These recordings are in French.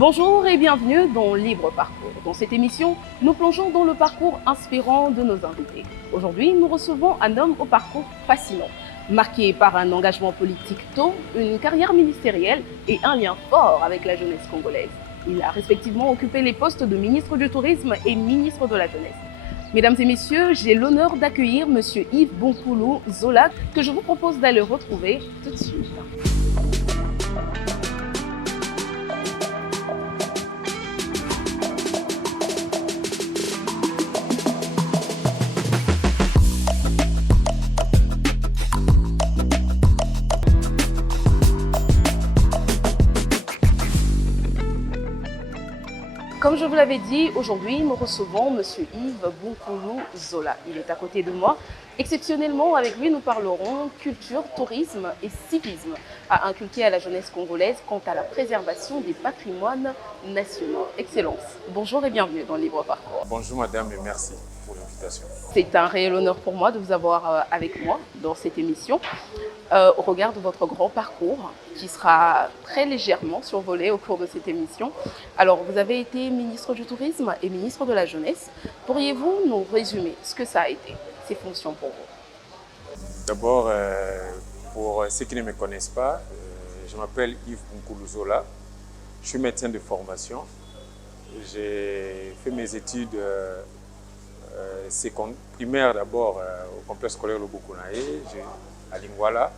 Bonjour et bienvenue dans Libre Parcours. Dans cette émission, nous plongeons dans le parcours inspirant de nos invités. Aujourd'hui, nous recevons un homme au parcours fascinant, marqué par un engagement politique tôt, une carrière ministérielle et un lien fort avec la jeunesse congolaise. Il a respectivement occupé les postes de ministre du Tourisme et ministre de la Jeunesse. Mesdames et messieurs, j'ai l'honneur d'accueillir M. Yves Bonkoulou Zola, que je vous propose d'aller retrouver tout de suite. Comme je vous l'avais dit, aujourd'hui, nous recevons M. Yves Bonkoulou Zola. Il est à côté de moi. Exceptionnellement, avec lui, nous parlerons culture, tourisme et civisme à inculquer à la jeunesse congolaise quant à la préservation des patrimoines nationaux. Excellence. Bonjour et bienvenue dans Libre Parcours. Bonjour madame et merci pour l'invitation. C'est un réel honneur pour moi de vous avoir avec moi dans cette émission. Au regard de votre grand parcours, qui sera très légèrement survolé au cours de cette émission. Alors, vous avez été ministre du Tourisme et ministre de la Jeunesse. Pourriez-vous nous résumer ce que ça a été, ces fonctions pour vous? D'abord, pour ceux qui ne me connaissent pas, je m'appelle Yves Bonkoulou Zola. Je suis médecin de formation. J'ai fait mes études primaires d'abord au complexe scolaire Lobokonaé, à Lingwala,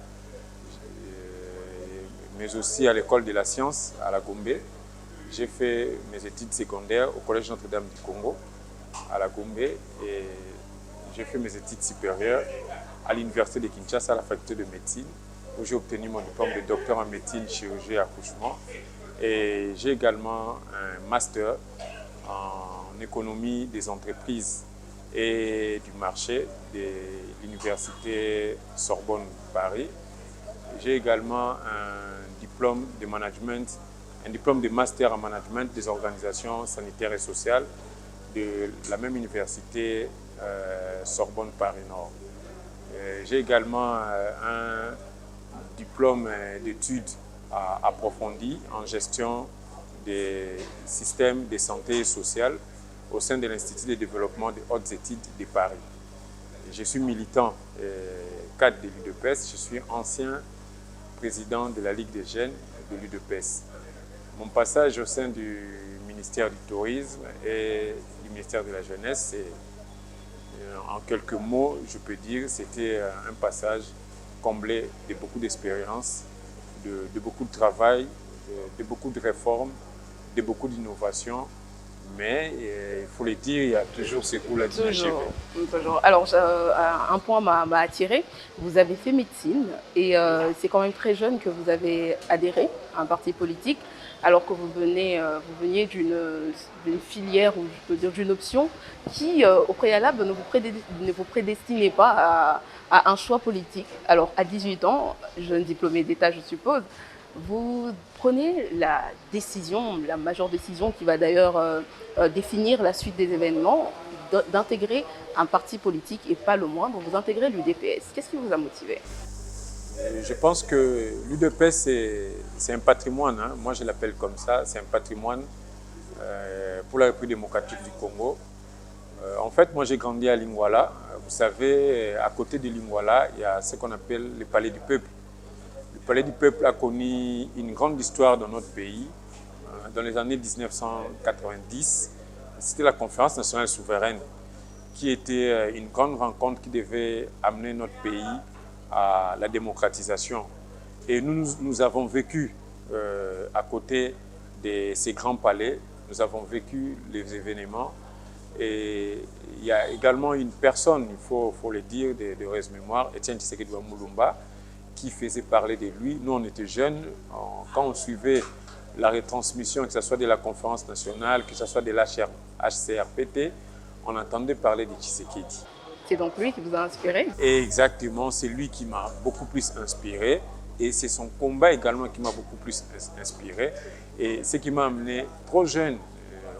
mais aussi à l'école de la science à la Gombe. J'ai fait mes études secondaires au collège Notre-Dame du Congo à la Gombe et j'ai fait mes études supérieures à l'université de Kinshasa à la faculté de médecine où j'ai obtenu mon diplôme de docteur en médecine, chirurgie et accouchement. Et j'ai également un master en économie des entreprises et du marché de l'université Sorbonne Paris. J'ai également un diplôme de management, un diplôme de master en management des organisations sanitaires et sociales de la même université Sorbonne Paris Nord. J'ai également un diplôme d'études approfondies en gestion des systèmes de santé sociale au sein de l'Institut de développement des hautes études de Paris. Je suis militant cadre de l'UDPS, je suis ancien président de la Ligue des jeunes de l'UDPS. Mon passage au sein du ministère du Tourisme et du ministère de la Jeunesse, en quelques mots, je peux dire, c'était un passage comblé de beaucoup d'expérience, de beaucoup de travail, de beaucoup de réformes, de beaucoup d'innovations. Mais il faut le dire, il y a toujours ce coup-là d'inachevé. Toujours. Alors, un point m'a attiré. Vous avez fait médecine et c'est quand même très jeune que vous avez adhéré à un parti politique, alors que vous veniez d'une filière, ou je peux dire d'une option, qui au préalable ne vous prédestinait pas à un choix politique. Alors, à 18 ans, jeune diplômé d'État, je suppose, vous prenez la décision, la majeure décision qui va d'ailleurs définir la suite des événements, d'intégrer un parti politique et pas le moindre, vous intégrez l'UDPS. Qu'est-ce qui vous a motivé? Je pense que l'UDPS, c'est un patrimoine, hein. Moi je l'appelle comme ça, c'est un patrimoine pour la République démocratique du Congo. En fait, moi j'ai grandi à Lingwala. Vous savez, à côté de Lingwala, il y a ce qu'on appelle le Palais du Peuple. Le Palais du Peuple a connu une grande histoire dans notre pays. Dans les années 1990, c'était la conférence nationale souveraine qui était une grande rencontre qui devait amener notre pays à la démocratisation. Et nous avons vécu à côté de ces grands palais, nous avons vécu les événements. Et il y a également une personne, il faut le dire, de heureuse mémoire, Étienne Tshisekedi Moulumba, qui faisait parler de lui. Nous, on était jeunes, quand on suivait la retransmission, que ce soit de la conférence nationale, que ce soit de l'HCRPT, on entendait parler de Tshisekedi. C'est donc lui qui vous a inspiré? Et exactement, c'est lui qui m'a beaucoup plus inspiré. Et c'est son combat également qui m'a beaucoup plus inspiré. Et ce qui m'a amené trop jeune,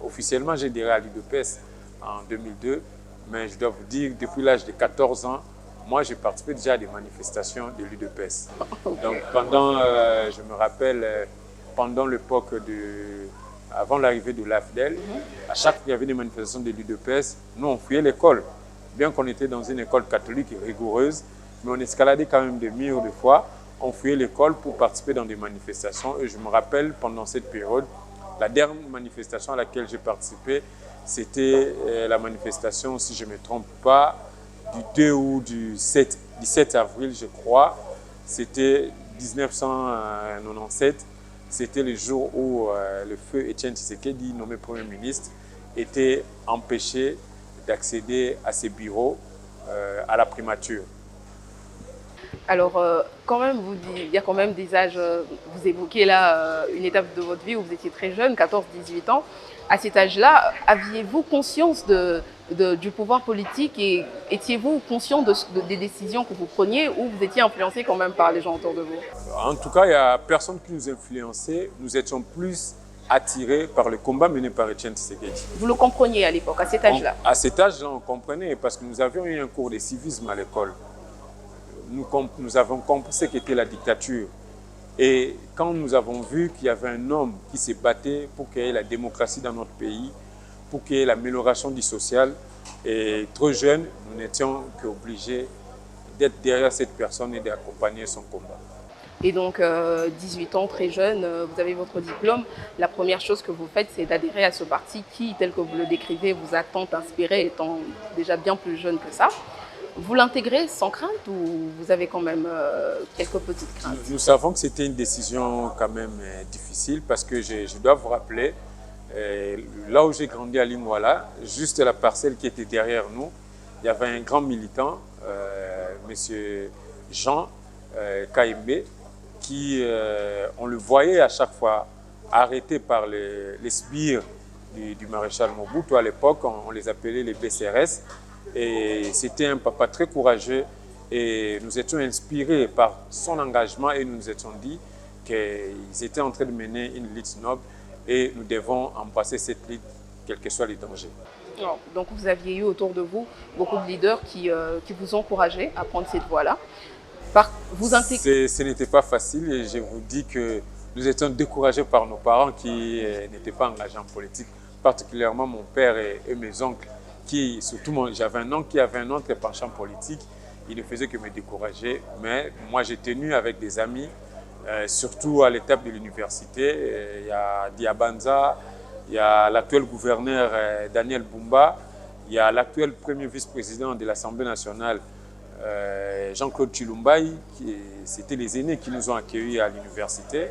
officiellement j'ai adhéré à l'UDPS en 2002, mais je dois vous dire, depuis l'âge de 14 ans, moi j'ai participé déjà à des manifestations de l'UDPS. Donc pendant, je me rappelle, pendant l'époque de avant l'arrivée de l'AFDEL, à chaque fois qu'il y avait des manifestations de l'UDPS, nous on fuyait l'école. Bien qu'on était dans une école catholique et rigoureuse, mais on escaladait quand même des murs de fois. On fuyait l'école pour participer dans des manifestations. Et je me rappelle, pendant cette période, la dernière manifestation à laquelle j'ai participé, c'était la manifestation, si je ne me trompe pas, du 2 ou du 17 avril, je crois. C'était 1997. C'était le jour où le feu Étienne Tshisekedi, nommé Premier ministre, était empêché d'accéder à ses bureaux à la primature. Alors, quand même, il y a quand même des âges, vous évoquez là une étape de votre vie où vous étiez très jeune, 14-18 ans. À cet âge-là, aviez-vous conscience du pouvoir politique et étiez-vous conscient des décisions que vous preniez ou vous étiez influencé quand même par les gens autour de vous? En tout cas, il n'y a personne qui nous influençait. Nous étions plus attirés par le combat mené par Étienne Tshisekedi. Vous le compreniez à l'époque, à cet âge-là? À cet âge-là, on comprenait parce que nous avions eu un cours de civisme à l'école. Nous avons compris ce qu'était la dictature. Et quand nous avons vu qu'il y avait un homme qui se battait pour qu'il y ait la démocratie dans notre pays, pour qu'il y ait l'amélioration du social, et trop jeunes, nous n'étions qu'obligés d'être derrière cette personne et d'accompagner son combat. Et donc, 18 ans, très jeune, vous avez votre diplôme. La première chose que vous faites, c'est d'adhérer à ce parti qui, tel que vous le décrivez, vous a tant inspiré, étant déjà bien plus jeune que ça. Vous l'intégrez sans crainte ou vous avez quand même quelques petites craintes? Nous savons que c'était une décision quand même difficile parce que je dois vous rappeler, là où j'ai grandi à Lingwala, juste la parcelle qui était derrière nous, il y avait un grand militant, M. Jean Kaimbe, qui, on le voyait à chaque fois arrêté par les sbires du maréchal Mobutu. À l'époque, on les appelait les BCRS. Et c'était un papa très courageux et nous étions inspirés par son engagement et nous nous étions dit qu'ils étaient en train de mener une lutte noble et nous devons embrasser cette lutte, quels que soient les dangers. Donc vous aviez eu autour de vous beaucoup de leaders qui vous encourageaient à prendre cette voie-là. Ce n'était pas facile et je vous dis que nous étions découragés par nos parents qui n'étaient pas engagés en politique, particulièrement mon père et mes oncles. J'avais un oncle qui avait un autre penchant politique, il ne faisait que me décourager, mais moi j'ai tenu avec des amis, surtout à l'étape de l'université. Il y a Diabanza, il y a l'actuel gouverneur Daniel Bumba, il y a l'actuel premier vice-président de l'Assemblée nationale, Jean-Claude Chilumbaï, c'était les aînés qui nous ont accueillis à l'université.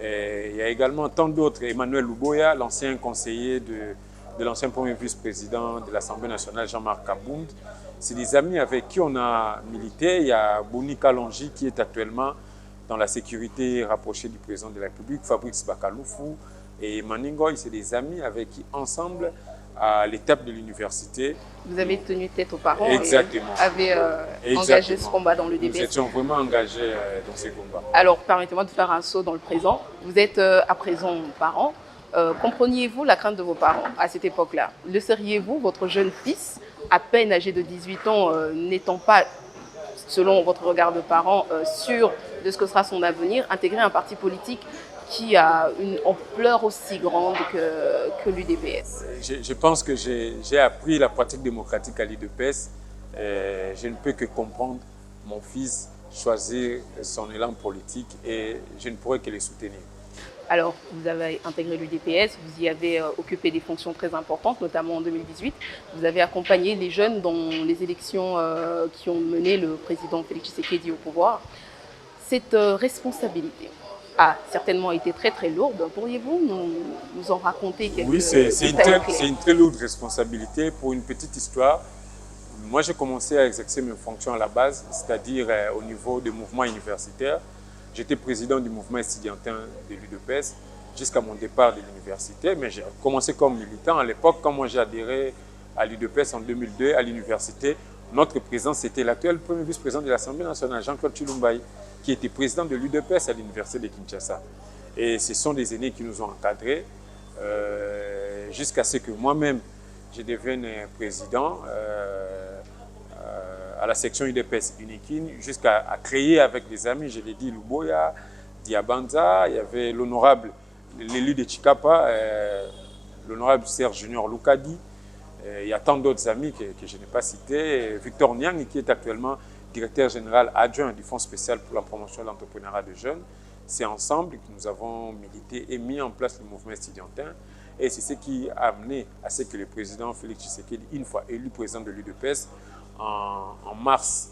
Il y a également tant d'autres, Emmanuel Luboya, l'ancien conseiller de l'ancien premier vice-président de l'Assemblée nationale, Jean-Marc Kabound. C'est des amis avec qui on a milité. Il y a Boni Kalonji qui est actuellement dans la sécurité rapprochée du président de la République, Fabrice Bakaloufou et Maningoy. C'est des amis avec qui, ensemble, à l'étape de l'université. Vous avez tenu tête aux parents. Exactement. Et avez engagé ce combat dans le DPS. Nous étions vraiment engagés dans ces combats. Alors, permettez-moi de faire un saut dans le présent. Vous êtes à présent parents. Compreniez-vous la crainte de vos parents à cette époque-là? Le seriez-vous, votre jeune fils, à peine âgé de 18 ans, n'étant pas, selon votre regard de parent, sûr de ce que sera son avenir, intégrer un parti politique qui a une ampleur aussi grande que l'UDPS? Je pense que j'ai appris la pratique démocratique à l'UDPS. Je ne peux que comprendre mon fils choisir son élan politique et je ne pourrais que le soutenir. Alors, vous avez intégré l'UDPS, vous y avez occupé des fonctions très importantes, notamment en 2018. Vous avez accompagné les jeunes dans les élections qui ont mené le président Félix Tshisekedi au pouvoir. Cette responsabilité a certainement été très très lourde. Pourriez-vous nous en raconter quelques Oui, c'est une très lourde responsabilité. Pour une petite histoire, moi j'ai commencé à exercer mes fonctions à la base, c'est-à-dire au niveau des mouvements universitaires. J'étais président du mouvement estudiantin de l'UDPS jusqu'à mon départ de l'université, mais j'ai commencé comme militant. À l'époque, quand moi j'ai adhéré à l'UDPS en 2002 à l'université, notre président, c'était l'actuel premier vice-président de l'Assemblée nationale, Jean-Claude Chilumbaï, qui était président de l'UDPS à l'université de Kinshasa. Et ce sont des aînés qui nous ont encadrés jusqu'à ce que moi-même, je devienne président à la section UDPS Unikin, jusqu'à créer avec des amis, je l'ai dit, Luboya, Diabanza, il y avait l'honorable l'élu de Chikapa, l'honorable Serge Junior Loukadi. Il y a tant d'autres amis que je n'ai pas cités. Victor Niang, qui est actuellement directeur général adjoint du Fonds spécial pour la promotion de l'entrepreneuriat de jeunes. C'est ensemble que nous avons milité et mis en place le mouvement estudiantin. Et c'est ce qui a amené à ce que le président Félix Tshisekedi, une fois élu président de l'UDPS en mars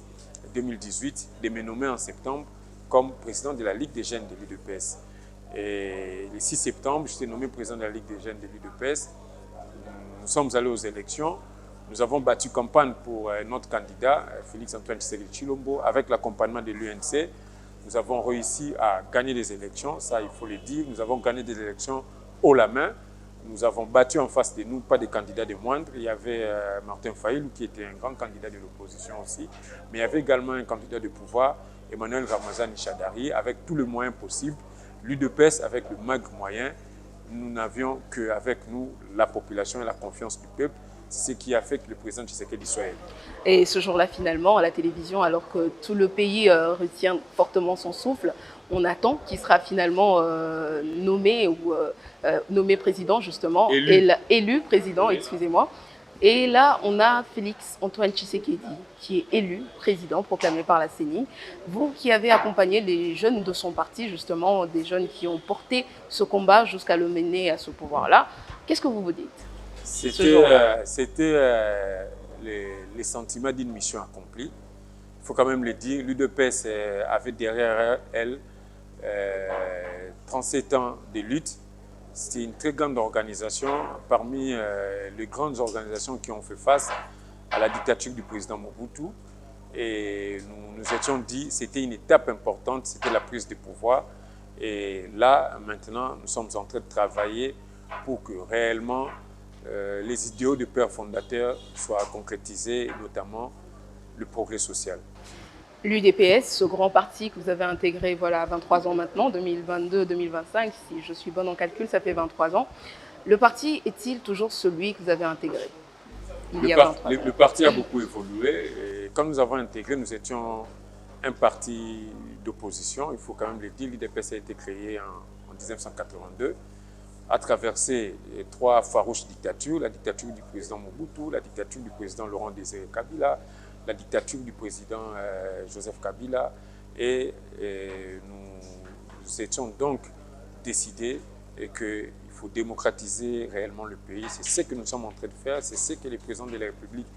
2018, de me nommer en septembre comme président de la Ligue des jeunes de l'UDPS. Et le 6 septembre, j'étais nommé président de la Ligue des jeunes de l'UDPS. Nous sommes allés aux élections. Nous avons battu campagne pour notre candidat, Félix-Antoine Tshisekedi Tshilombo, avec l'accompagnement de l'UNC. Nous avons réussi à gagner les élections, ça il faut le dire. Nous avons gagné des élections haut la main. Nous avons battu en face de nous, pas des candidats de moindres. Il y avait Martin Fayil, qui était un grand candidat de l'opposition aussi. Mais il y avait également un candidat de pouvoir, Emmanuel Ramazani Chadari, avec tous les moyens possibles. L'UDPS avec le maigre moyen. Nous n'avions qu'avec nous la population et la confiance du peuple. C'est ce qui a fait que le président Tshisekedi soit élu. Et ce jour-là, finalement, à la télévision, alors que tout le pays retient fortement son souffle, on attend qu'il sera finalement nommé président, justement, élu président, oui. Excusez-moi. Et là, on a Félix-Antoine Tshisekedi, qui est élu président, proclamé par la CENI. Vous qui avez accompagné les jeunes de son parti, justement, des jeunes qui ont porté ce combat jusqu'à le mener à ce pouvoir-là, qu'est-ce que vous vous dites? C'était les sentiments d'une mission accomplie. Il faut quand même le dire, l'UDPS avait derrière elle 37 ans de lutte. C'est une très grande organisation parmi les grandes organisations qui ont fait face à la dictature du président Mobutu. Et nous nous étions dit que c'était une étape importante, c'était la prise de pouvoir. Et là, maintenant, nous sommes en train de travailler pour que réellement les idéaux du père fondateur soient concrétisés, notamment le progrès social. L'UDPS, ce grand parti que vous avez intégré voilà, 23 ans maintenant, 2022-2025, si je suis bonne en calcul, ça fait 23 ans. Le parti est-il toujours celui que vous avez intégré le parti a beaucoup évolué. Et quand nous avons intégré, nous étions un parti d'opposition. Il faut quand même le dire, l'UDPS a été créé en 1982, a traversé 3 farouches dictatures, la dictature du président Mobutu, la dictature du président Laurent Désiré Kabila, la dictature du président Joseph Kabila, et nous étions donc décidés qu'il faut démocratiser réellement le pays. C'est ce que nous sommes en train de faire, c'est ce que le président de la République,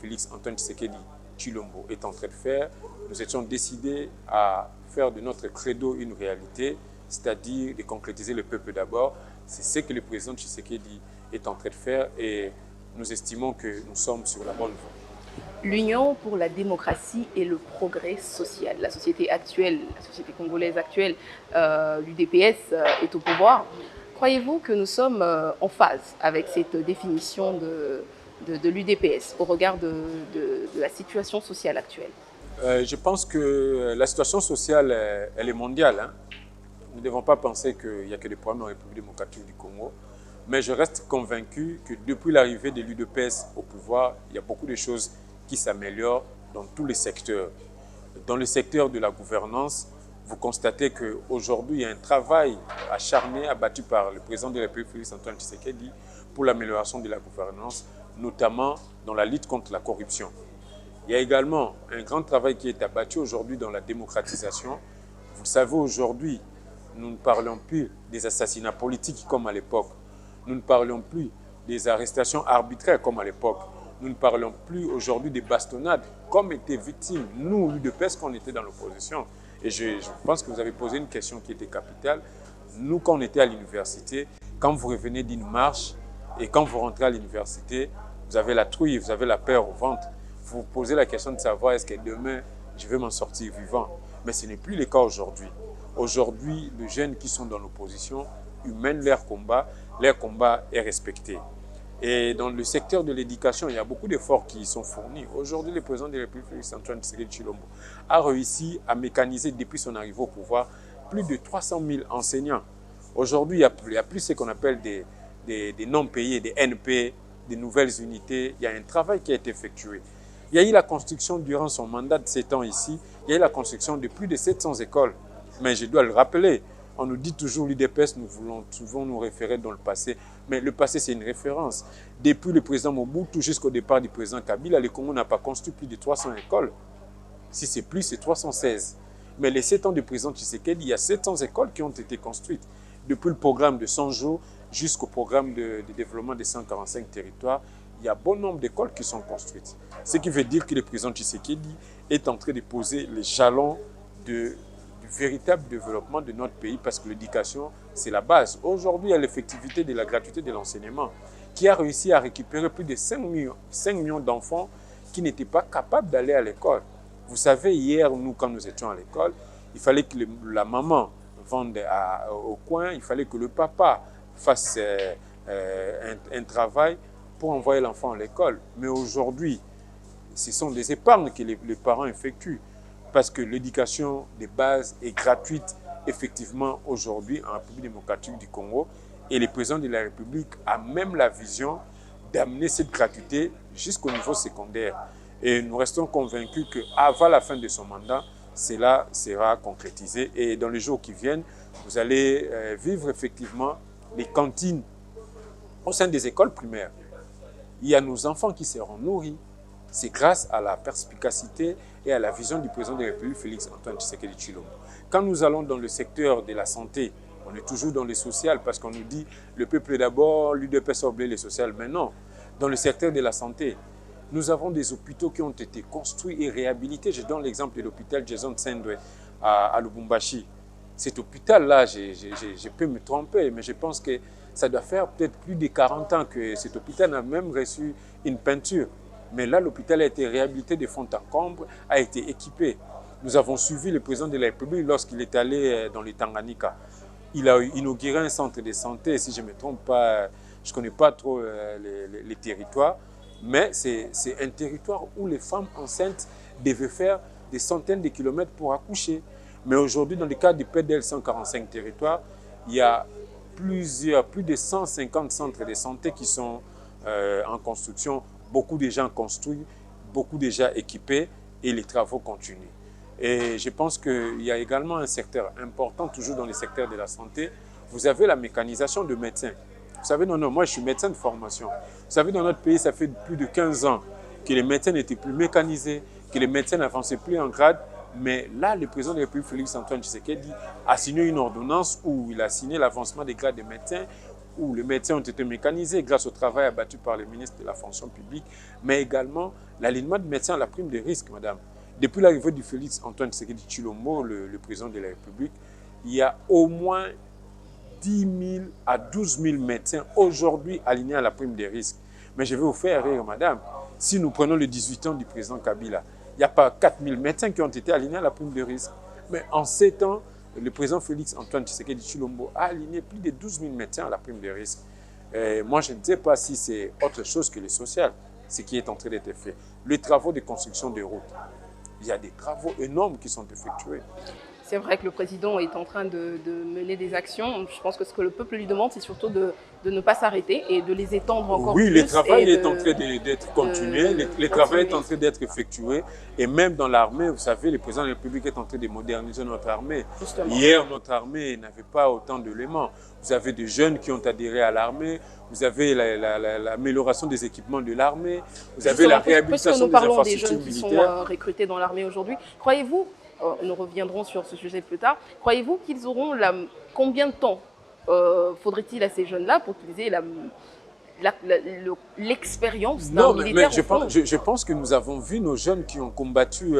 Félix-Antoine Tshisekedi Tshilombo, est en train de faire. Nous étions décidés à faire de notre credo une réalité, c'est-à-dire de concrétiser le peuple d'abord. C'est ce que le président Tshisekedi est en train de faire et nous estimons que nous sommes sur la bonne voie. L'Union pour la démocratie et le progrès social. La société actuelle, la société congolaise actuelle, l'UDPS est au pouvoir. Croyez-vous que nous sommes en phase avec cette définition de l'UDPS au regard de la situation sociale actuelle? Je pense que la situation sociale, elle est mondiale. Hein. Nous ne devons pas penser qu'il n'y a que des problèmes en République démocratique du Congo. Mais je reste convaincu que depuis l'arrivée de l'UDPS au pouvoir, il y a beaucoup de choses qui s'améliorent dans tous les secteurs. Dans le secteur de la gouvernance, vous constatez qu'aujourd'hui, il y a un travail acharné abattu par le président de la République, Félix-Antoine Tshisekedi, pour l'amélioration de la gouvernance, notamment dans la lutte contre la corruption. Il y a également un grand travail qui est abattu aujourd'hui dans la démocratisation. Vous le savez, aujourd'hui, nous ne parlons plus des assassinats politiques comme à l'époque. Nous ne parlons plus des arrestations arbitraires comme à l'époque. Nous ne parlons plus aujourd'hui des bastonnades comme étaient victimes, nous, l'UDPS, quand on était dans l'opposition. Et je pense que vous avez posé une question qui était capitale. Nous, quand on était à l'université, quand vous revenez d'une marche et quand vous rentrez à l'université, vous avez la trouille, vous avez la peur au ventre. Vous vous posez la question de savoir est-ce que demain, je vais m'en sortir vivant. Mais ce n'est plus le cas aujourd'hui. Aujourd'hui, les jeunes qui sont dans l'opposition, ils mènent leur combat est respecté. Et dans le secteur de l'éducation, il y a beaucoup d'efforts qui sont fournis. Aujourd'hui, le président de la République, Félix-Antoine Tshisekedi Tshilombo, a réussi à mécaniser depuis son arrivée au pouvoir plus de 300 000 enseignants. Aujourd'hui, il n'y a plus ce qu'on appelle des non-payés, des NP, des nouvelles unités. Il y a un travail qui a été effectué. Il y a eu la construction durant son mandat de 7 ans ici, il y a eu la construction de plus de 700 écoles. Mais je dois le rappeler, On nous dit toujours l'UDPS, nous voulons souvent nous référer dans le passé. Mais le passé, c'est une référence. Depuis le président Mobutu jusqu'au départ du président Kabila, le Congo n'a pas construit plus de 300 écoles. Si c'est plus, c'est 316. Mais les 7 ans du président Tshisekedi, il y a 700 écoles qui ont été construites. Depuis le programme de 100 jours jusqu'au programme de développement des 145 territoires, il y a bon nombre d'écoles qui sont construites. Ce qui veut dire que le président Tshisekedi est en train de poser les jalons du véritable développement de notre pays parce que l'éducation, c'est la base. Aujourd'hui, il y a l'effectivité de la gratuité de l'enseignement qui a réussi à récupérer plus de 5 millions d'enfants qui n'étaient pas capables d'aller à l'école. Vous savez, hier, nous, quand nous étions à l'école, il fallait que la maman vende au coin, il fallait que le papa fasse un travail pour envoyer l'enfant à l'école. Mais aujourd'hui, ce sont des épargnes que les parents effectuent parce que l'éducation de base est gratuite, effectivement, aujourd'hui en République démocratique du Congo. Et le président de la République a même la vision d'amener cette gratuité jusqu'au niveau secondaire. Et nous restons convaincus qu'avant la fin de son mandat, cela sera concrétisé. Et dans les jours qui viennent, vous allez vivre effectivement les cantines au sein des écoles primaires. Il y a nos enfants qui seront nourris. C'est grâce à la perspicacité et à la vision du président de la République, Félix Antoine Tshisekedi Tshilombo. Quand nous allons dans le secteur de la santé, on est toujours dans le social parce qu'on nous dit le peuple d'abord, l'UDPS a oublié le social. Mais non, dans le secteur de la santé, nous avons des hôpitaux qui ont été construits et réhabilités. Je donne l'exemple de l'hôpital Jason Tsendwe à Lubumbashi. Cet hôpital-là, je peux me tromper, mais je pense que ça doit faire peut-être plus de 40 ans que cet hôpital n'a même reçu une peinture. Mais là, l'hôpital a été réhabilité de fond en comble, a été équipé. Nous avons suivi le président de la République lorsqu'il est allé dans les Tanganyika. Il a inauguré un centre de santé, si je ne me trompe pas, je ne connais pas trop les territoires, mais c'est un territoire où les femmes enceintes devaient faire des centaines de kilomètres pour accoucher. Mais aujourd'hui, dans le cadre du PDL 145 territoires, il y a plus de 150 centres de santé qui sont en construction, beaucoup déjà construits, beaucoup déjà équipés et les travaux continuent. Et je pense qu'il y a également un secteur important, toujours dans le secteur de la santé. Vous avez la mécanisation de médecins. Vous savez, non, moi je suis médecin de formation. Vous savez, dans notre pays, ça fait plus de 15 ans que les médecins n'étaient plus mécanisés, que les médecins n'avançaient plus en grade. Mais là, le président de la République, Félix Antoine Tshisekedi, a signé une ordonnance où il a signé l'avancement des grades des médecins, où les médecins ont été mécanisés grâce au travail abattu par le ministre de la fonction publique, mais également l'alignement de médecins à la prime de risque, madame. Depuis l'arrivée du Félix Antoine Tshisekedi Tshilombo, le président de la République, il y a au moins 10 000 à 12 000 médecins aujourd'hui alignés à la prime de risque. Mais je vais vous faire rire, madame. Si nous prenons les 18 ans du président Kabila, il n'y a pas 4 000 médecins qui ont été alignés à la prime de risque. Mais en 7 ans, le président Félix Antoine Tshisekedi Tshilombo a aligné plus de 12 000 médecins à la prime de risque. Moi, je ne sais pas si c'est autre chose que le social, ce qui est en train d'être fait. Les travaux de construction des routes, il y a des travaux énormes qui sont effectués. C'est vrai que le président est en train de mener des actions. Je pense que ce que le peuple lui demande, c'est surtout de ne pas s'arrêter et de les étendre encore plus. Oui, le travail est en train d'être continué, le travail est en train d'être effectué. Et même dans l'armée, vous savez, le président de la République est en train de moderniser notre armée. Justement. Hier, notre armée n'avait pas autant d'éléments. Vous avez des jeunes qui ont adhéré à l'armée, vous avez l'amélioration des équipements de l'armée, vous avez la réhabilitation des infrastructures militaires. Puisque nous parlons des jeunes qui sont recrutés dans l'armée aujourd'hui, croyez-vous, nous reviendrons sur ce sujet plus tard, croyez-vous qu'ils auront combien de temps faudrait-il à ces jeunes-là pour qu'ils aient l'expérience d'un militaire? Je pense que nous avons vu nos jeunes qui ont combattu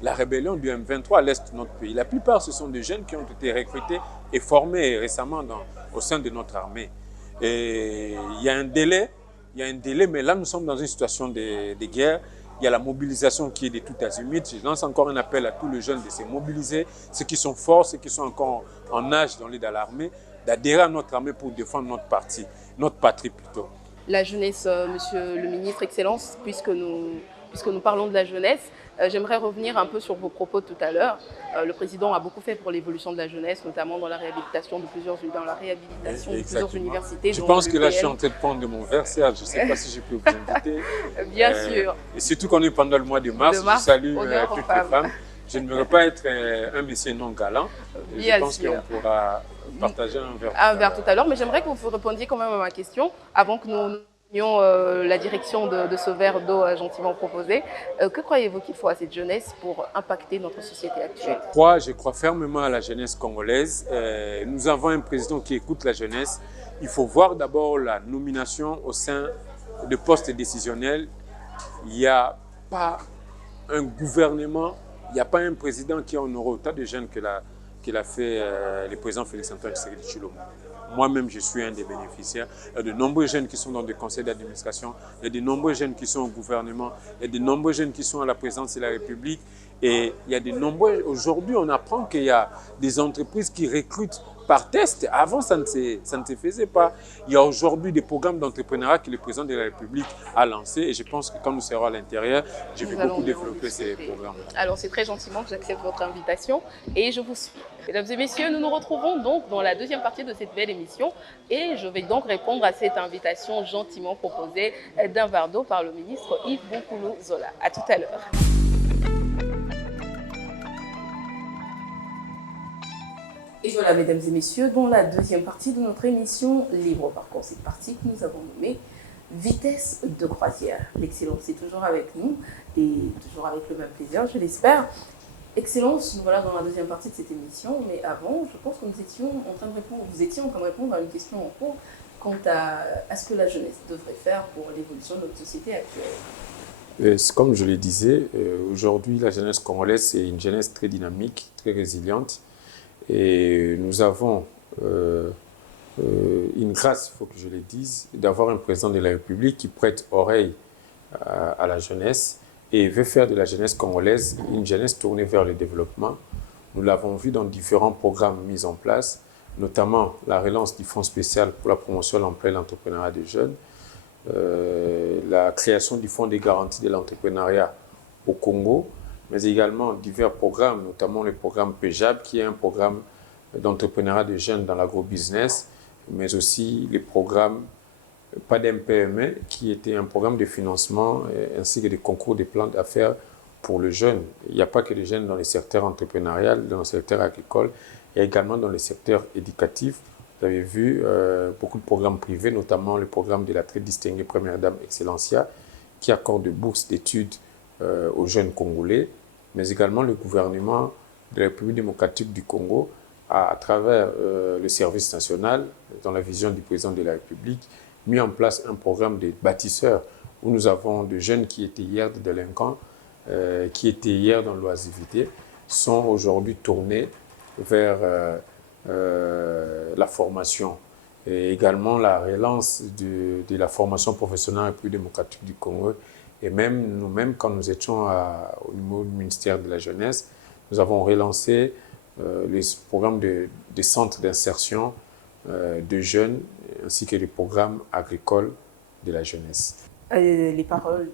la rébellion du M23 à l'est de notre pays. La plupart, ce sont des jeunes qui ont été recrutés et formés récemment au sein de notre armée. Et il y a un délai, mais là, nous sommes dans une situation de guerre. Il y a la mobilisation qui est de tout azimut. Je lance encore un appel à tous les jeunes de se mobiliser, ceux qui sont forts, ceux qui sont encore en âge dans l'armée, d'adhérer à notre armée pour défendre notre patrie plutôt. La jeunesse, monsieur le ministre, Excellence, puisque nous parlons de la jeunesse, j'aimerais revenir un peu sur vos propos tout à l'heure. Le président a beaucoup fait pour l'évolution de la jeunesse, notamment dans la réhabilitation de plusieurs universités. Je pense que là, je suis en train de prendre mon verre, Serge. Je ne sais pas si je peux vous inviter. Bien sûr. Et surtout qu'on est pendant le mois de mars, je salue toutes les femmes. Je ne voudrais pas être un monsieur non galant. Bien Je pense sûr. qu'on pourra partager un verre. Un verre tout à l'heure, mais j'aimerais que vous répondiez quand même à ma question avant que nous ayons la direction de ce verre d'eau gentiment proposé. Que croyez-vous qu'il faut à cette jeunesse pour impacter notre société actuelle? Je crois fermement à la jeunesse congolaise. Nous avons un président qui écoute la jeunesse. Il faut voir d'abord la nomination au sein de postes décisionnels. Il n'y a pas un gouvernement, il n'y a pas un président qui a honoré autant de jeunes qu'il a fait le président Félix-Antoine Tshisekedi Tshilombo. Moi-même, je suis un des bénéficiaires. Il y a de nombreux jeunes qui sont dans des conseils d'administration, il y a de nombreux jeunes qui sont au gouvernement, il y a de nombreux jeunes qui sont à la présidence de la République. Et il y a de nombreux... Aujourd'hui, on apprend qu'il y a des entreprises qui recrutent par test. Avant, ça ne se faisait pas. Il y a aujourd'hui des programmes d'entrepreneuriat que le président de la République a lancés. Et je pense que quand nous serons à l'intérieur, je vais beaucoup développer ces programmes. Alors, c'est très gentiment que j'accepte votre invitation et je vous suis. Mesdames et messieurs, nous nous retrouvons donc dans la deuxième partie de cette belle émission. Et je vais donc répondre à cette invitation gentiment proposée d'un verre d'eau par le ministre Yves Bonkoulo-Zola. À tout à l'heure. Et voilà, mesdames et messieurs, dans la deuxième partie de notre émission Libre Parcours, cette partie que nous avons nommée Vitesse de croisière. L'excellence est toujours avec nous et toujours avec le même plaisir, je l'espère. Excellence, nous voilà dans la deuxième partie de cette émission, mais avant, je pense que vous étiez en train de répondre à une question en cours quant à ce que la jeunesse devrait faire pour l'évolution de notre société actuelle. Comme je le disais, aujourd'hui, la jeunesse congolaise, c'est une jeunesse très dynamique, très résiliente. Et nous avons une grâce, il faut que je le dise, d'avoir un président de la République qui prête oreille à la jeunesse et veut faire de la jeunesse congolaise une jeunesse tournée vers le développement. Nous l'avons vu dans différents programmes mis en place, notamment la relance du Fonds spécial pour la promotion de l'emploi et l'entrepreneuriat des jeunes, la création du Fonds des garanties de l'entrepreneuriat au Congo, mais également divers programmes, notamment le programme PEJAB, qui est un programme d'entrepreneuriat de jeunes dans l'agrobusiness, mais aussi les programmes PADEM-PME, qui était un programme de financement ainsi que des concours de plans d'affaires pour le jeune. Il n'y a pas que les jeunes dans le secteur entrepreneurial, dans le secteur agricole, il y a également dans le secteur éducatif. Vous avez vu beaucoup de programmes privés, notamment le programme de la très distinguée Première Dame Excellencia, qui accorde des bourses d'études aux jeunes Congolais, mais également le gouvernement de la République démocratique du Congo, à travers le service national, dans la vision du président de la République, mis en place un programme de bâtisseurs où nous avons des jeunes qui étaient hier des délinquants, qui étaient hier dans l'oisiveté, sont aujourd'hui tournés vers la formation et également la relance de la formation professionnelle en République démocratique du Congo. Et même nous-mêmes, quand nous étions au niveau du ministère de la Jeunesse, nous avons relancé les programmes de centres d'insertion de jeunes ainsi que les programmes agricoles de la jeunesse. Les paroles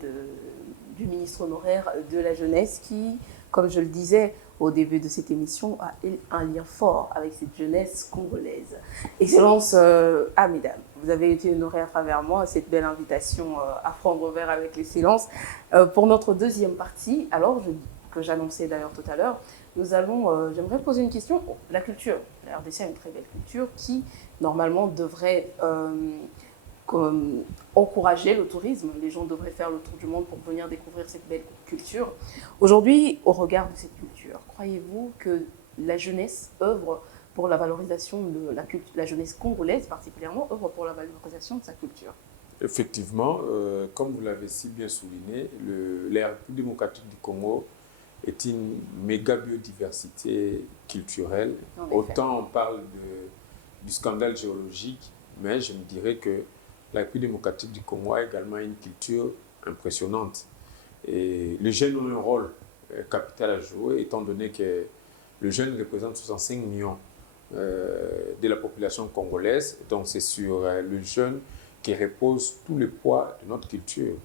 du ministre honoraire de la jeunesse qui, comme je le disais au début de cette émission, a un lien fort avec cette jeunesse congolaise. Excellence, mesdames, vous avez été honorée à travers moi cette belle invitation à prendre verre avec l'excellence. Pour notre deuxième partie, alors que j'annonçais d'ailleurs tout à l'heure, j'aimerais poser une question. La culture, la RDC a une très belle culture qui, normalement, devrait encourager le tourisme. Les gens devraient faire le tour du monde pour venir découvrir cette belle culture. Aujourd'hui, au regard de cette culture, croyez-vous que la jeunesse œuvre pour la valorisation de la jeunesse congolaise particulièrement, œuvre pour la valorisation de sa culture? Effectivement, comme vous l'avez si bien souligné, la République démocratique du Congo est une méga biodiversité culturelle. Autant on parle du scandale géologique, mais je me dirais que la République démocratique du Congo a également une culture impressionnante. Et les jeunes ont un rôle capital à jouer, étant donné que le jeune représente 65 millions de la population congolaise. Donc c'est sur le jeune qui repose tout le poids de notre culture.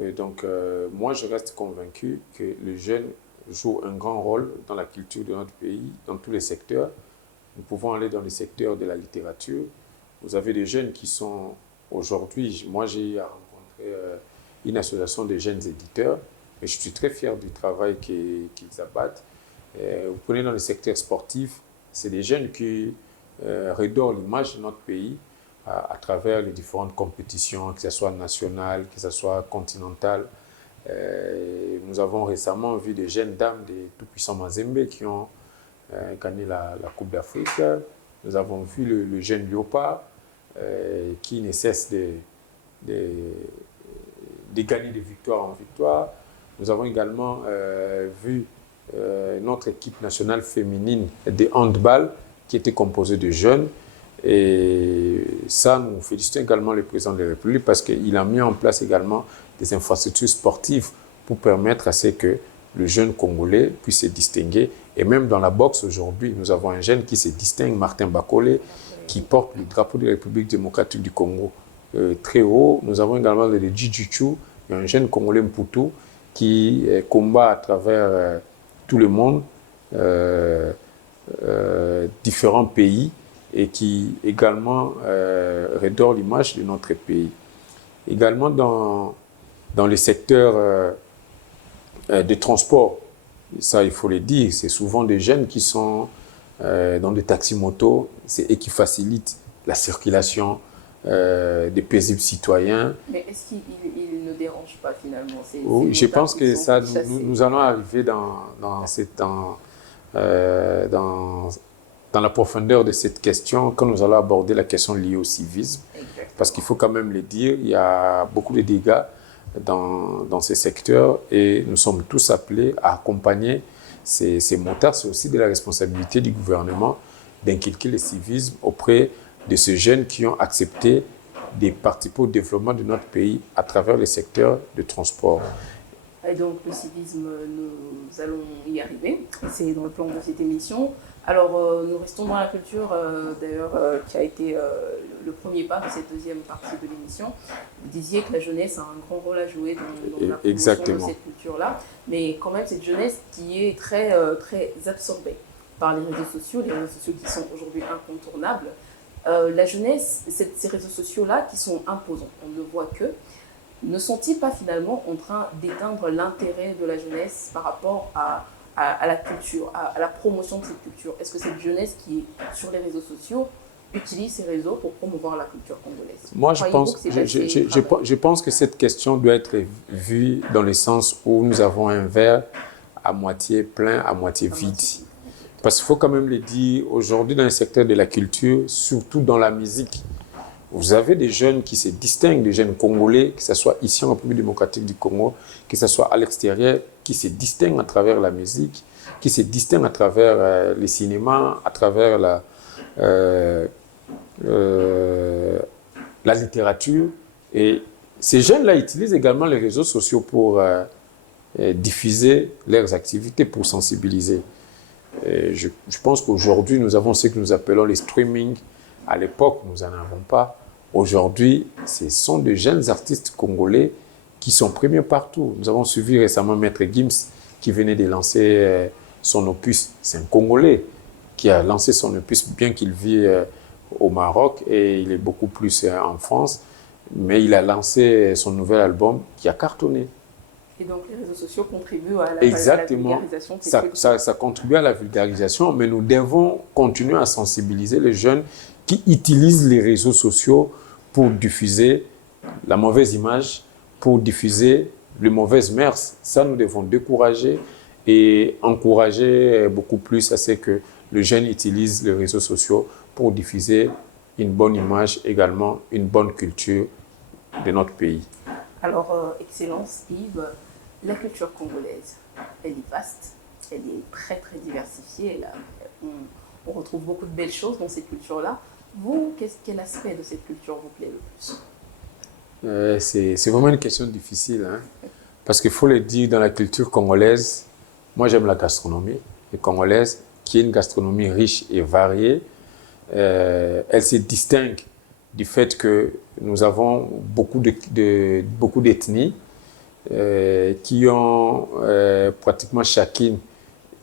Et donc moi je reste convaincu que le jeune joue un grand rôle dans la culture de notre pays, dans tous les secteurs. Nous pouvons aller dans les secteurs de la littérature. Vous avez des jeunes qui sont aujourd'hui, moi j'ai rencontré une association de jeunes éditeurs, mais je suis très fier du travail qu'ils abattent. Vous prenez dans le secteur sportif, c'est des jeunes qui redorent l'image de notre pays à travers les différentes compétitions, que ce soit nationales, que ce soit continentales. Nous avons récemment vu des jeunes dames des tout-puissants Mazembe qui ont gagné la Coupe d'Afrique. Nous avons vu le jeune Léopard qui ne cesse de gagner de victoire en victoire. Nous avons également vu notre équipe nationale féminine de handball qui était composée de jeunes. Et ça, nous félicitons également le président de la République parce qu'il a mis en place également des infrastructures sportives pour permettre à ce que le jeune Congolais puisse se distinguer. Et même dans la boxe aujourd'hui, nous avons un jeune qui se distingue, Martin Bakole, qui porte le drapeau de la République démocratique du Congo très haut. Nous avons également le Jiu-Jitsu, un jeune Congolais Mputu qui combat à travers tout le monde, différents pays, et qui également redore l'image de notre pays. Également dans le secteur de transport, ça il faut le dire, c'est souvent des jeunes qui sont dans des taxis-motos, et qui facilitent la circulation des paisibles citoyens. Mais est-ce qu'il ne dérange pas finalement Oui, je pense que ça, nous allons arriver dans la profondeur de cette question quand nous allons aborder la question liée au civisme. Exactement. Parce qu'il faut quand même le dire, il y a beaucoup de dégâts dans ces secteurs et nous sommes tous appelés à accompagner ces motards. C'est aussi de la responsabilité du gouvernement d'inculquer le civisme auprès de ces jeunes qui ont accepté de participer au développement de notre pays à travers les secteurs de transport. Et donc le civisme, nous allons y arriver, c'est dans le plan de cette émission. Alors nous restons dans la culture, d'ailleurs, qui a été le premier pas de cette deuxième partie de l'émission. Vous disiez que la jeunesse a un grand rôle à jouer dans la promotion de cette culture-là, mais quand même cette jeunesse qui est très absorbée par les réseaux sociaux qui sont aujourd'hui incontournables. La jeunesse, ces réseaux sociaux-là qui sont imposants, on ne voit que, ne sont-ils pas finalement en train d'éteindre l'intérêt de la jeunesse par rapport à la culture, à la promotion de cette culture? Est-ce que cette jeunesse qui est sur les réseaux sociaux utilise ces réseaux pour promouvoir la culture congolaise? Moi, je pense que cette question doit être vue dans le sens où nous avons un verre à moitié plein, à moitié vide. Parce qu'il faut quand même le dire, aujourd'hui dans le secteur de la culture, surtout dans la musique, vous avez des jeunes qui se distinguent, des jeunes congolais, que ce soit ici en République démocratique du Congo, que ce soit à l'extérieur, qui se distinguent à travers la musique, qui se distinguent à travers le cinéma, à travers la littérature. Et ces jeunes-là utilisent également les réseaux sociaux pour diffuser leurs activités, pour sensibiliser. Je pense qu'aujourd'hui, nous avons ce que nous appelons les streaming. À l'époque, nous n'en avons pas. Aujourd'hui, ce sont de jeunes artistes congolais qui sont premiers partout. Nous avons suivi récemment Maître Gims qui venait de lancer son opus. C'est un Congolais qui a lancé son opus, bien qu'il vit au Maroc et il est beaucoup plus en France. Mais il a lancé son nouvel album qui a cartonné. Et donc les réseaux sociaux contribuent à la vulgarisation de cette culture. Ça contribue à la vulgarisation, mais nous devons continuer à sensibiliser les jeunes qui utilisent les réseaux sociaux pour diffuser la mauvaise image, pour diffuser les mauvaises mœurs. Ça, nous devons décourager et encourager beaucoup plus à ce que le jeune utilise les réseaux sociaux pour diffuser une bonne image, également une bonne culture de notre pays. Alors, Excellence Yves, la culture congolaise, elle est vaste, elle est très très diversifiée. On retrouve beaucoup de belles choses dans cette culture-là. Vous, quel aspect de cette culture vous plaît le plus? C'est vraiment une question difficile, hein? Parce qu'il faut le dire, dans la culture congolaise, moi j'aime la gastronomie congolaise, qui est une gastronomie riche et variée. Elle se distingue du fait que nous avons beaucoup d'ethnies qui ont pratiquement chacune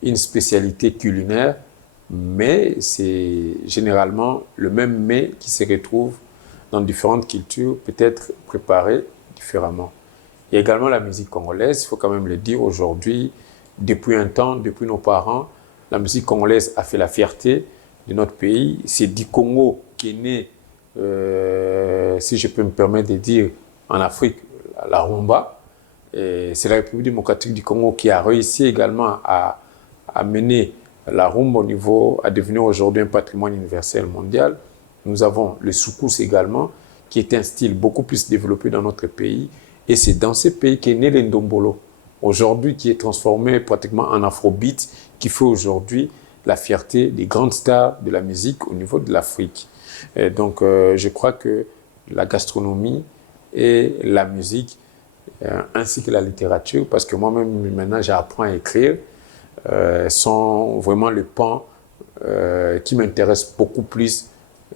une spécialité culinaire, mais c'est généralement le même mets qui se retrouve dans différentes cultures, peut-être préparé différemment. Il y a également la musique congolaise, il faut quand même le dire aujourd'hui, depuis un temps, depuis nos parents, la musique congolaise a fait la fierté de notre pays. C'est du Congo qui est né, si je peux me permettre de dire, en Afrique, la rumba. C'est la République démocratique du Congo qui a réussi également à mener la rumba au niveau, à devenir aujourd'hui un patrimoine universel mondial. Nous avons le soukous également, qui est un style beaucoup plus développé dans notre pays. Et c'est dans ce pays qu'est né le ndombolo, aujourd'hui qui est transformé pratiquement en afrobeat, qui fait aujourd'hui la fierté des grandes stars de la musique au niveau de l'Afrique. Donc je crois que la gastronomie et la musique, ainsi que la littérature, parce que moi-même maintenant j'apprends à écrire, sont vraiment le pan qui m'intéresse beaucoup plus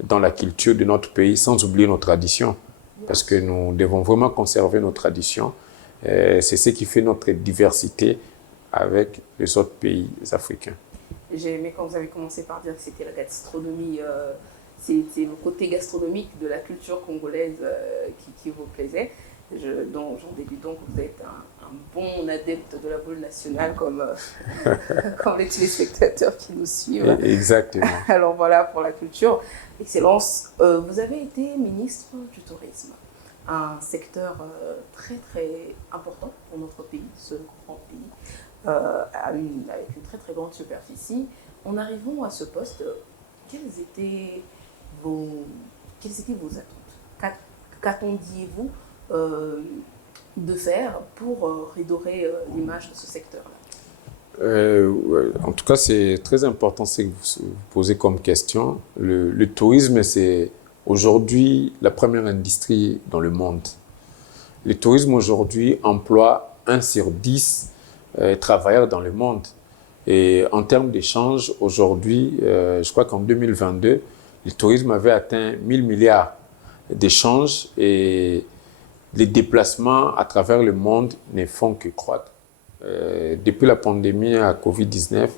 dans la culture de notre pays, sans oublier nos traditions, parce que nous devons vraiment conserver nos traditions. C'est ce qui fait notre diversité avec les autres pays africains. J'ai aimé quand vous avez commencé par dire que c'était la gastronomie, c'est le côté gastronomique de la culture congolaise qui vous plaisait. J'en déduis donc que vous êtes un bon adepte de la boule nationale comme les téléspectateurs qui nous suivent. Exactement. Alors voilà pour la culture. Excellence, vous avez été ministre du Tourisme, un secteur très très important pour notre pays, ce grand pays, avec une très très grande superficie. En arrivant à ce poste, quelles étaient vos attentes? Qu'attendiez-vous de faire pour redorer l'image de ce secteur-là? En tout cas, c'est très important ce que vous posez comme question. Le tourisme, c'est aujourd'hui la première industrie dans le monde. Le tourisme aujourd'hui emploie 1 sur 10 travailleurs dans le monde. Et en termes d'échanges, aujourd'hui, je crois qu'en 2022, le tourisme avait atteint 1000 milliards d'échanges et les déplacements à travers le monde ne font que croître. Depuis la pandémie à Covid-19,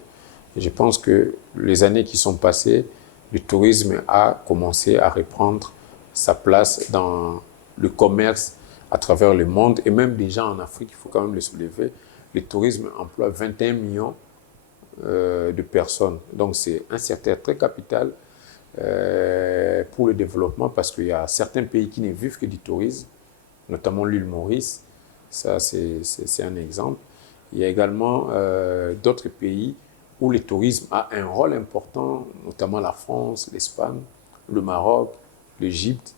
je pense que les années qui sont passées, le tourisme a commencé à reprendre sa place dans le commerce à travers le monde et même déjà en Afrique, il faut quand même le soulever. Le tourisme emploie 21 millions de personnes. Donc c'est un secteur très capital pour le développement parce qu'il y a certains pays qui ne vivent que du tourisme, notamment l'île Maurice. Ça, c'est un exemple. Il y a également d'autres pays où le tourisme a un rôle important, notamment la France, l'Espagne, le Maroc, l'Égypte.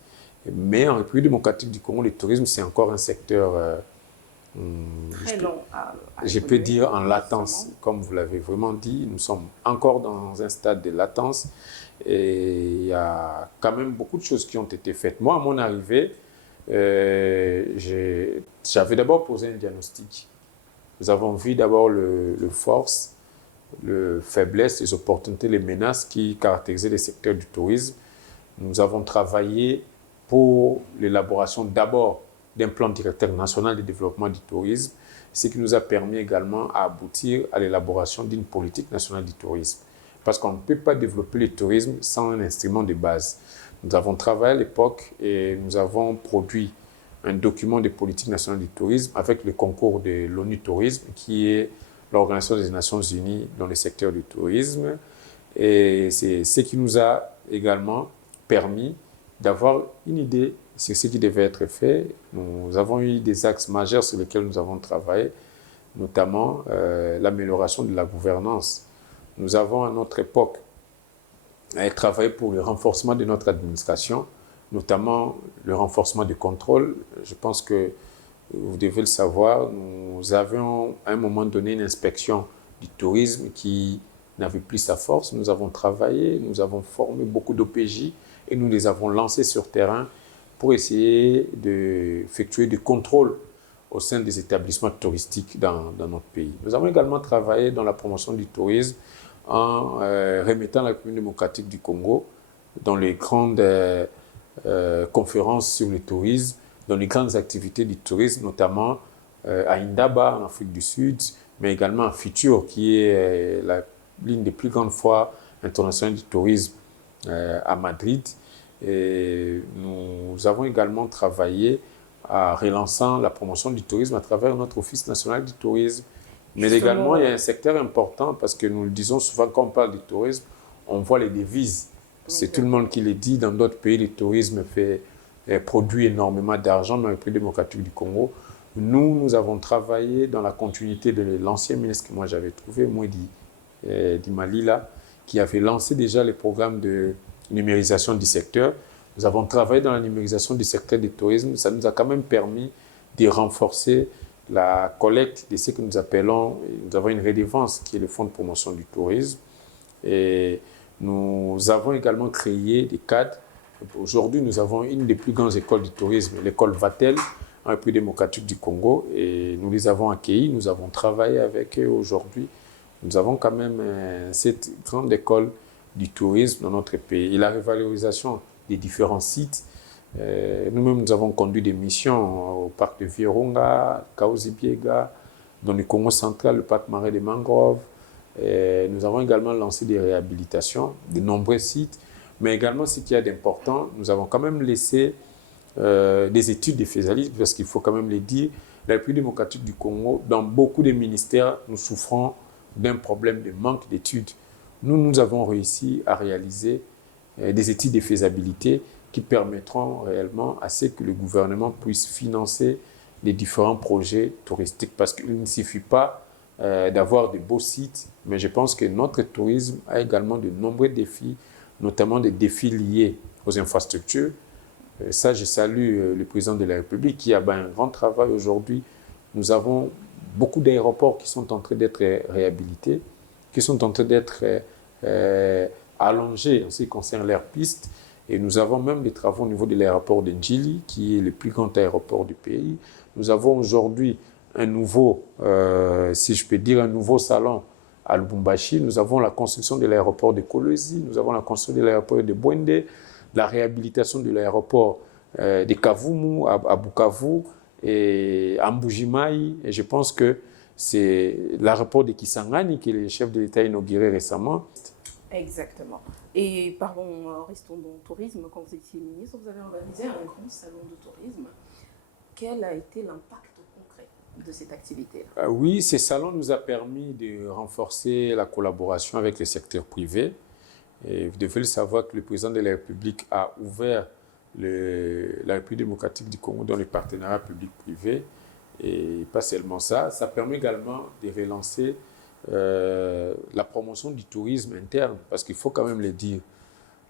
Mais en République démocratique du Congo, le tourisme, c'est encore un secteur, très long je peux dire en latence, comme vous l'avez vraiment dit. Nous sommes encore dans un stade de latence et il y a quand même beaucoup de choses qui ont été faites. Moi, à mon arrivée, j'avais d'abord posé un diagnostic. Nous avons vu d'abord le force, le faiblesse, les opportunités, les menaces qui caractérisaient le secteur du tourisme. Nous avons travaillé pour l'élaboration d'abord d'un plan directeur national de développement du tourisme, ce qui nous a permis également à aboutir à l'élaboration d'une politique nationale du tourisme. Parce qu'on ne peut pas développer le tourisme sans un instrument de base. Nous avons travaillé à l'époque et nous avons produit un document de politique nationale du tourisme avec le concours de l'ONU Tourisme, qui est l'Organisation des Nations Unies dans le secteur du tourisme. Et c'est ce qui nous a également permis d'avoir une idée sur ce qui devait être fait. Nous avons eu des axes majeurs sur lesquels nous avons travaillé, notamment l'amélioration de la gouvernance. Nous avons à notre époque travaillé pour le renforcement de notre administration, notamment le renforcement du contrôle. Je pense que vous devez le savoir, nous avions à un moment donné une inspection du tourisme qui n'avait plus sa force. Nous avons travaillé, nous avons formé beaucoup d'OPJ et nous les avons lancés sur terrain pour essayer d'effectuer des contrôles au sein des établissements touristiques dans notre pays. Nous avons également travaillé dans la promotion du tourisme en remettant la République démocratique du Congo dans les grandes conférences sur le tourisme, dans les grandes activités du tourisme, notamment à Indaba, en Afrique du Sud, mais également à Futur, qui est l'une des plus grandes foires internationales du tourisme à Madrid. Et nous avons également travaillé en relançant la promotion du tourisme à travers notre Office national du tourisme. Mais Justement, également, il y a un secteur important parce que nous le disons souvent quand on parle du tourisme, on voit les devises. C'est tout le monde qui le dit. Dans d'autres pays, le tourisme produit énormément d'argent dans le République démocratique du Congo. Nous avons travaillé dans la continuité de l'ancien ministre que moi j'avais trouvé, Mouedi Malila, qui avait lancé déjà les programmes de numérisation du secteur. Nous avons travaillé dans la numérisation du secteur du tourisme. Ça nous a quand même permis de renforcer la collecte de ce que nous appelons, nous avons une redevance qui est le Fonds de promotion du tourisme. Et nous avons également créé des cadres. Aujourd'hui, nous avons une des plus grandes écoles du tourisme, l'école Vatel, en République démocratique du Congo. Et nous les avons accueillis, nous avons travaillé avec eux aujourd'hui. Nous avons quand même cette grande école du tourisme dans notre pays. Et la revalorisation des différents sites. Nous-mêmes, nous avons conduit des missions au parc de Virunga, Kaozi-Biega, dans le Congo central, le parc marais des mangroves. Nous avons également lancé des réhabilitations de nombreux sites, mais également, ce qu'il y a d'important, nous avons quand même laissé des études de faisabilité, parce qu'il faut quand même le dire, la République démocratique du Congo, dans beaucoup de ministères, nous souffrons d'un problème de manque d'études. Nous avons réussi à réaliser des études de faisabilité qui permettront réellement à ce que le gouvernement puisse financer les différents projets touristiques. Parce qu'il ne suffit pas d'avoir de beaux sites, mais je pense que notre tourisme a également de nombreux défis, notamment des défis liés aux infrastructures. Ça, je salue le président de la République qui a un grand travail aujourd'hui. Nous avons beaucoup d'aéroports qui sont en train d'être réhabilités, qui sont en train d'être allongés en ce qui concerne leurs pistes. Et nous avons même des travaux au niveau de l'aéroport de Njili, qui est le plus grand aéroport du pays. Nous avons aujourd'hui un nouveau, si je peux dire, un nouveau salon à Lubumbashi. Nous avons la construction de l'aéroport de Kolwezi, nous avons la construction de l'aéroport de Bwende, la réhabilitation de l'aéroport de Kavumu à Bukavu et à Mbujimai. Et je pense que c'est l'aéroport de Kisangani que le chef de l'État a inauguré récemment. Exactement. Et pardon, restons dans le tourisme. Quand vous étiez ministre, vous avez organisé un grand salon de tourisme. Quel a été l'impact concret de cette activité? Oui, ce salon nous a permis de renforcer la collaboration avec le secteur privé. Et vous devez le savoir que le président de la République a ouvert la République démocratique du Congo dans les partenariats publics-privés. Et pas seulement ça, ça permet également de relancer la promotion du tourisme interne, parce qu'il faut quand même le dire,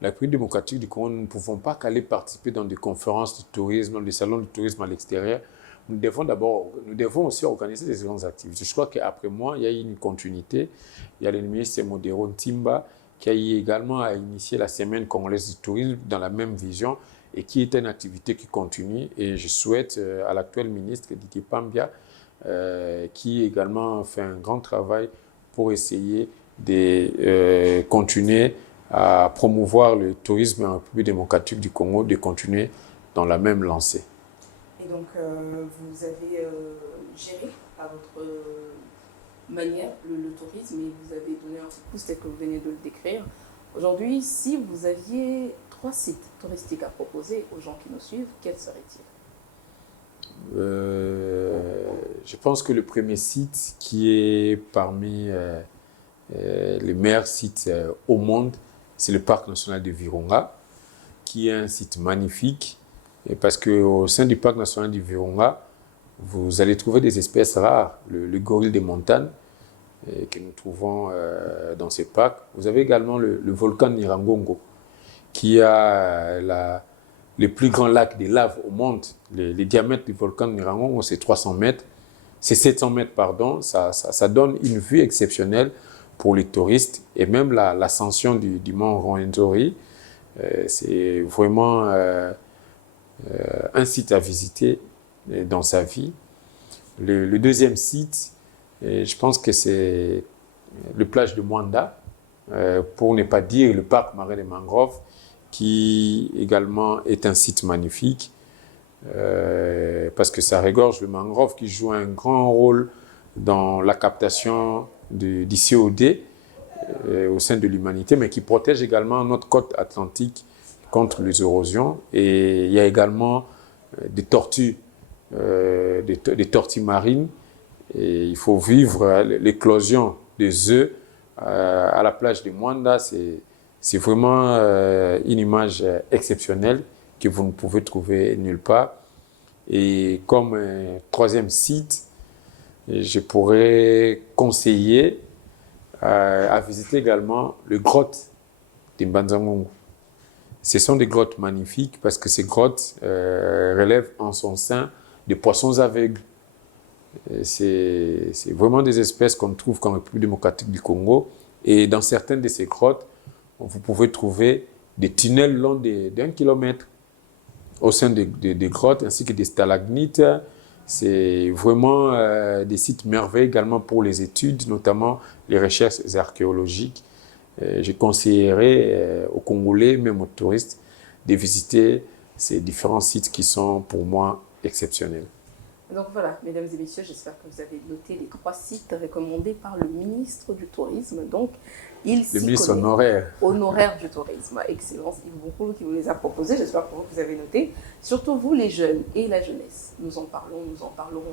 la République démocratique du Congo, nous ne pouvons pas qu'aller participer dans des conférences de tourisme, dans des salons de tourisme à l'extérieur. Nous devons aussi organiser des grandes activités. Je crois qu'après moi, il y a eu une continuité. Il y a le ministre Modero Ntimba qui a également initié la semaine congolaise du tourisme dans la même vision et qui est une activité qui continue. Et je souhaite à l'actuel ministre Didier Pambia qui également fait un grand travail pour essayer de continuer à promouvoir le tourisme en République démocratique du Congo, de continuer dans la même lancée. Et donc, vous avez géré à votre manière le tourisme et vous avez donné un coup de pouce tel que vous venez de le décrire. Aujourd'hui, si vous aviez 3 sites touristiques à proposer aux gens qui nous suivent, quels seraient-ils? Je pense que le premier site qui est parmi les meilleurs sites au monde, c'est le parc national de Virunga, qui est un site magnifique, et parce qu'au sein du parc national du Virunga, vous allez trouver des espèces rares, le gorille des montagnes, que nous trouvons dans ces parcs. Vous avez également le volcan Nyiragongo, qui a le plus grand lac de lave au monde. Les diamètres du volcan Nyiragongo, c'est 300 mètres. C'est 700 mètres, pardon. Ça donne une vue exceptionnelle pour les touristes. Et même l'ascension du mont Rwenzori, c'est vraiment un site à visiter dans sa vie. Le deuxième site, je pense que c'est le plage de Mwanda, pour ne pas dire le parc marais des mangroves, qui également est un site magnifique, parce que ça regorge le mangrove qui joue un grand rôle dans la captation du CO2 au sein de l'humanité, mais qui protège également notre côte atlantique contre les érosions. Et il y a également des tortues des tortues marines. Et il faut vivre l'éclosion des œufs à la plage de Mwanda. C'est vraiment une image exceptionnelle que vous ne pouvez trouver nulle part. Et comme troisième site, je pourrais conseiller à visiter également le grotte de Mbanza-Ngungu. Ce sont des grottes magnifiques parce que ces grottes relèvent en son sein des poissons aveugles. C'est vraiment des espèces qu'on trouve en République démocratique du Congo. Et dans certaines de ces grottes, vous pouvez trouver des tunnels longs d'1 kilomètre au sein des grottes, ainsi que des stalagmites. C'est vraiment des sites merveilleux également pour les études, notamment les recherches archéologiques. Je conseillerais aux Congolais, même aux touristes, de visiter ces différents sites qui sont pour moi exceptionnels. Donc voilà, mesdames et messieurs, j'espère que vous avez noté les 3 sites recommandés par le ministre du Tourisme. Donc, le ministre honoraire du Tourisme. Excellent, c'est beaucoup qui vous les a proposés. J'espère que vous avez noté. Surtout vous, les jeunes et la jeunesse. Nous en parlerons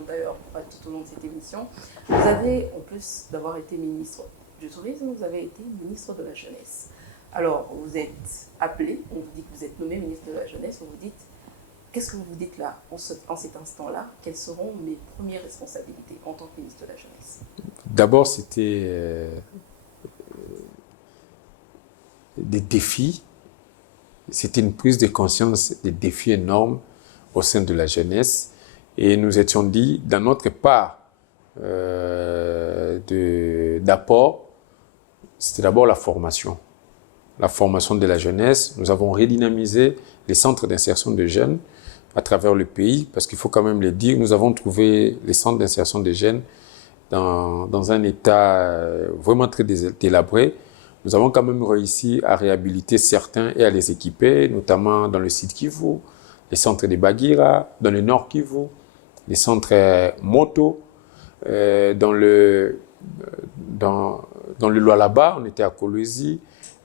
d'ailleurs tout au long de cette émission. Vous avez, en plus d'avoir été ministre du Tourisme, vous avez été ministre de la Jeunesse. Alors, vous êtes appelé, on vous dit que vous êtes nommé ministre de la Jeunesse, on vous dit, qu'est-ce que vous vous dites là, en cet instant-là? Quelles seront mes premières responsabilités en tant que ministre de la Jeunesse? D'abord, c'était des défis. C'était une prise de conscience des défis énormes au sein de la jeunesse. Et nous étions dit, dans notre part d'apport, c'était d'abord la formation. La formation de la jeunesse. Nous avons redynamisé les centres d'insertion de jeunes à travers le pays, parce qu'il faut quand même le dire, nous avons trouvé les centres d'insertion des jeunes dans un état vraiment très délabré. Nous avons quand même réussi à réhabiliter certains et à les équiper, notamment dans le sud Kivu, les centres de Bagira, dans le nord Kivu, les centres Moto, dans le Lualaba, on était à Kolwezi,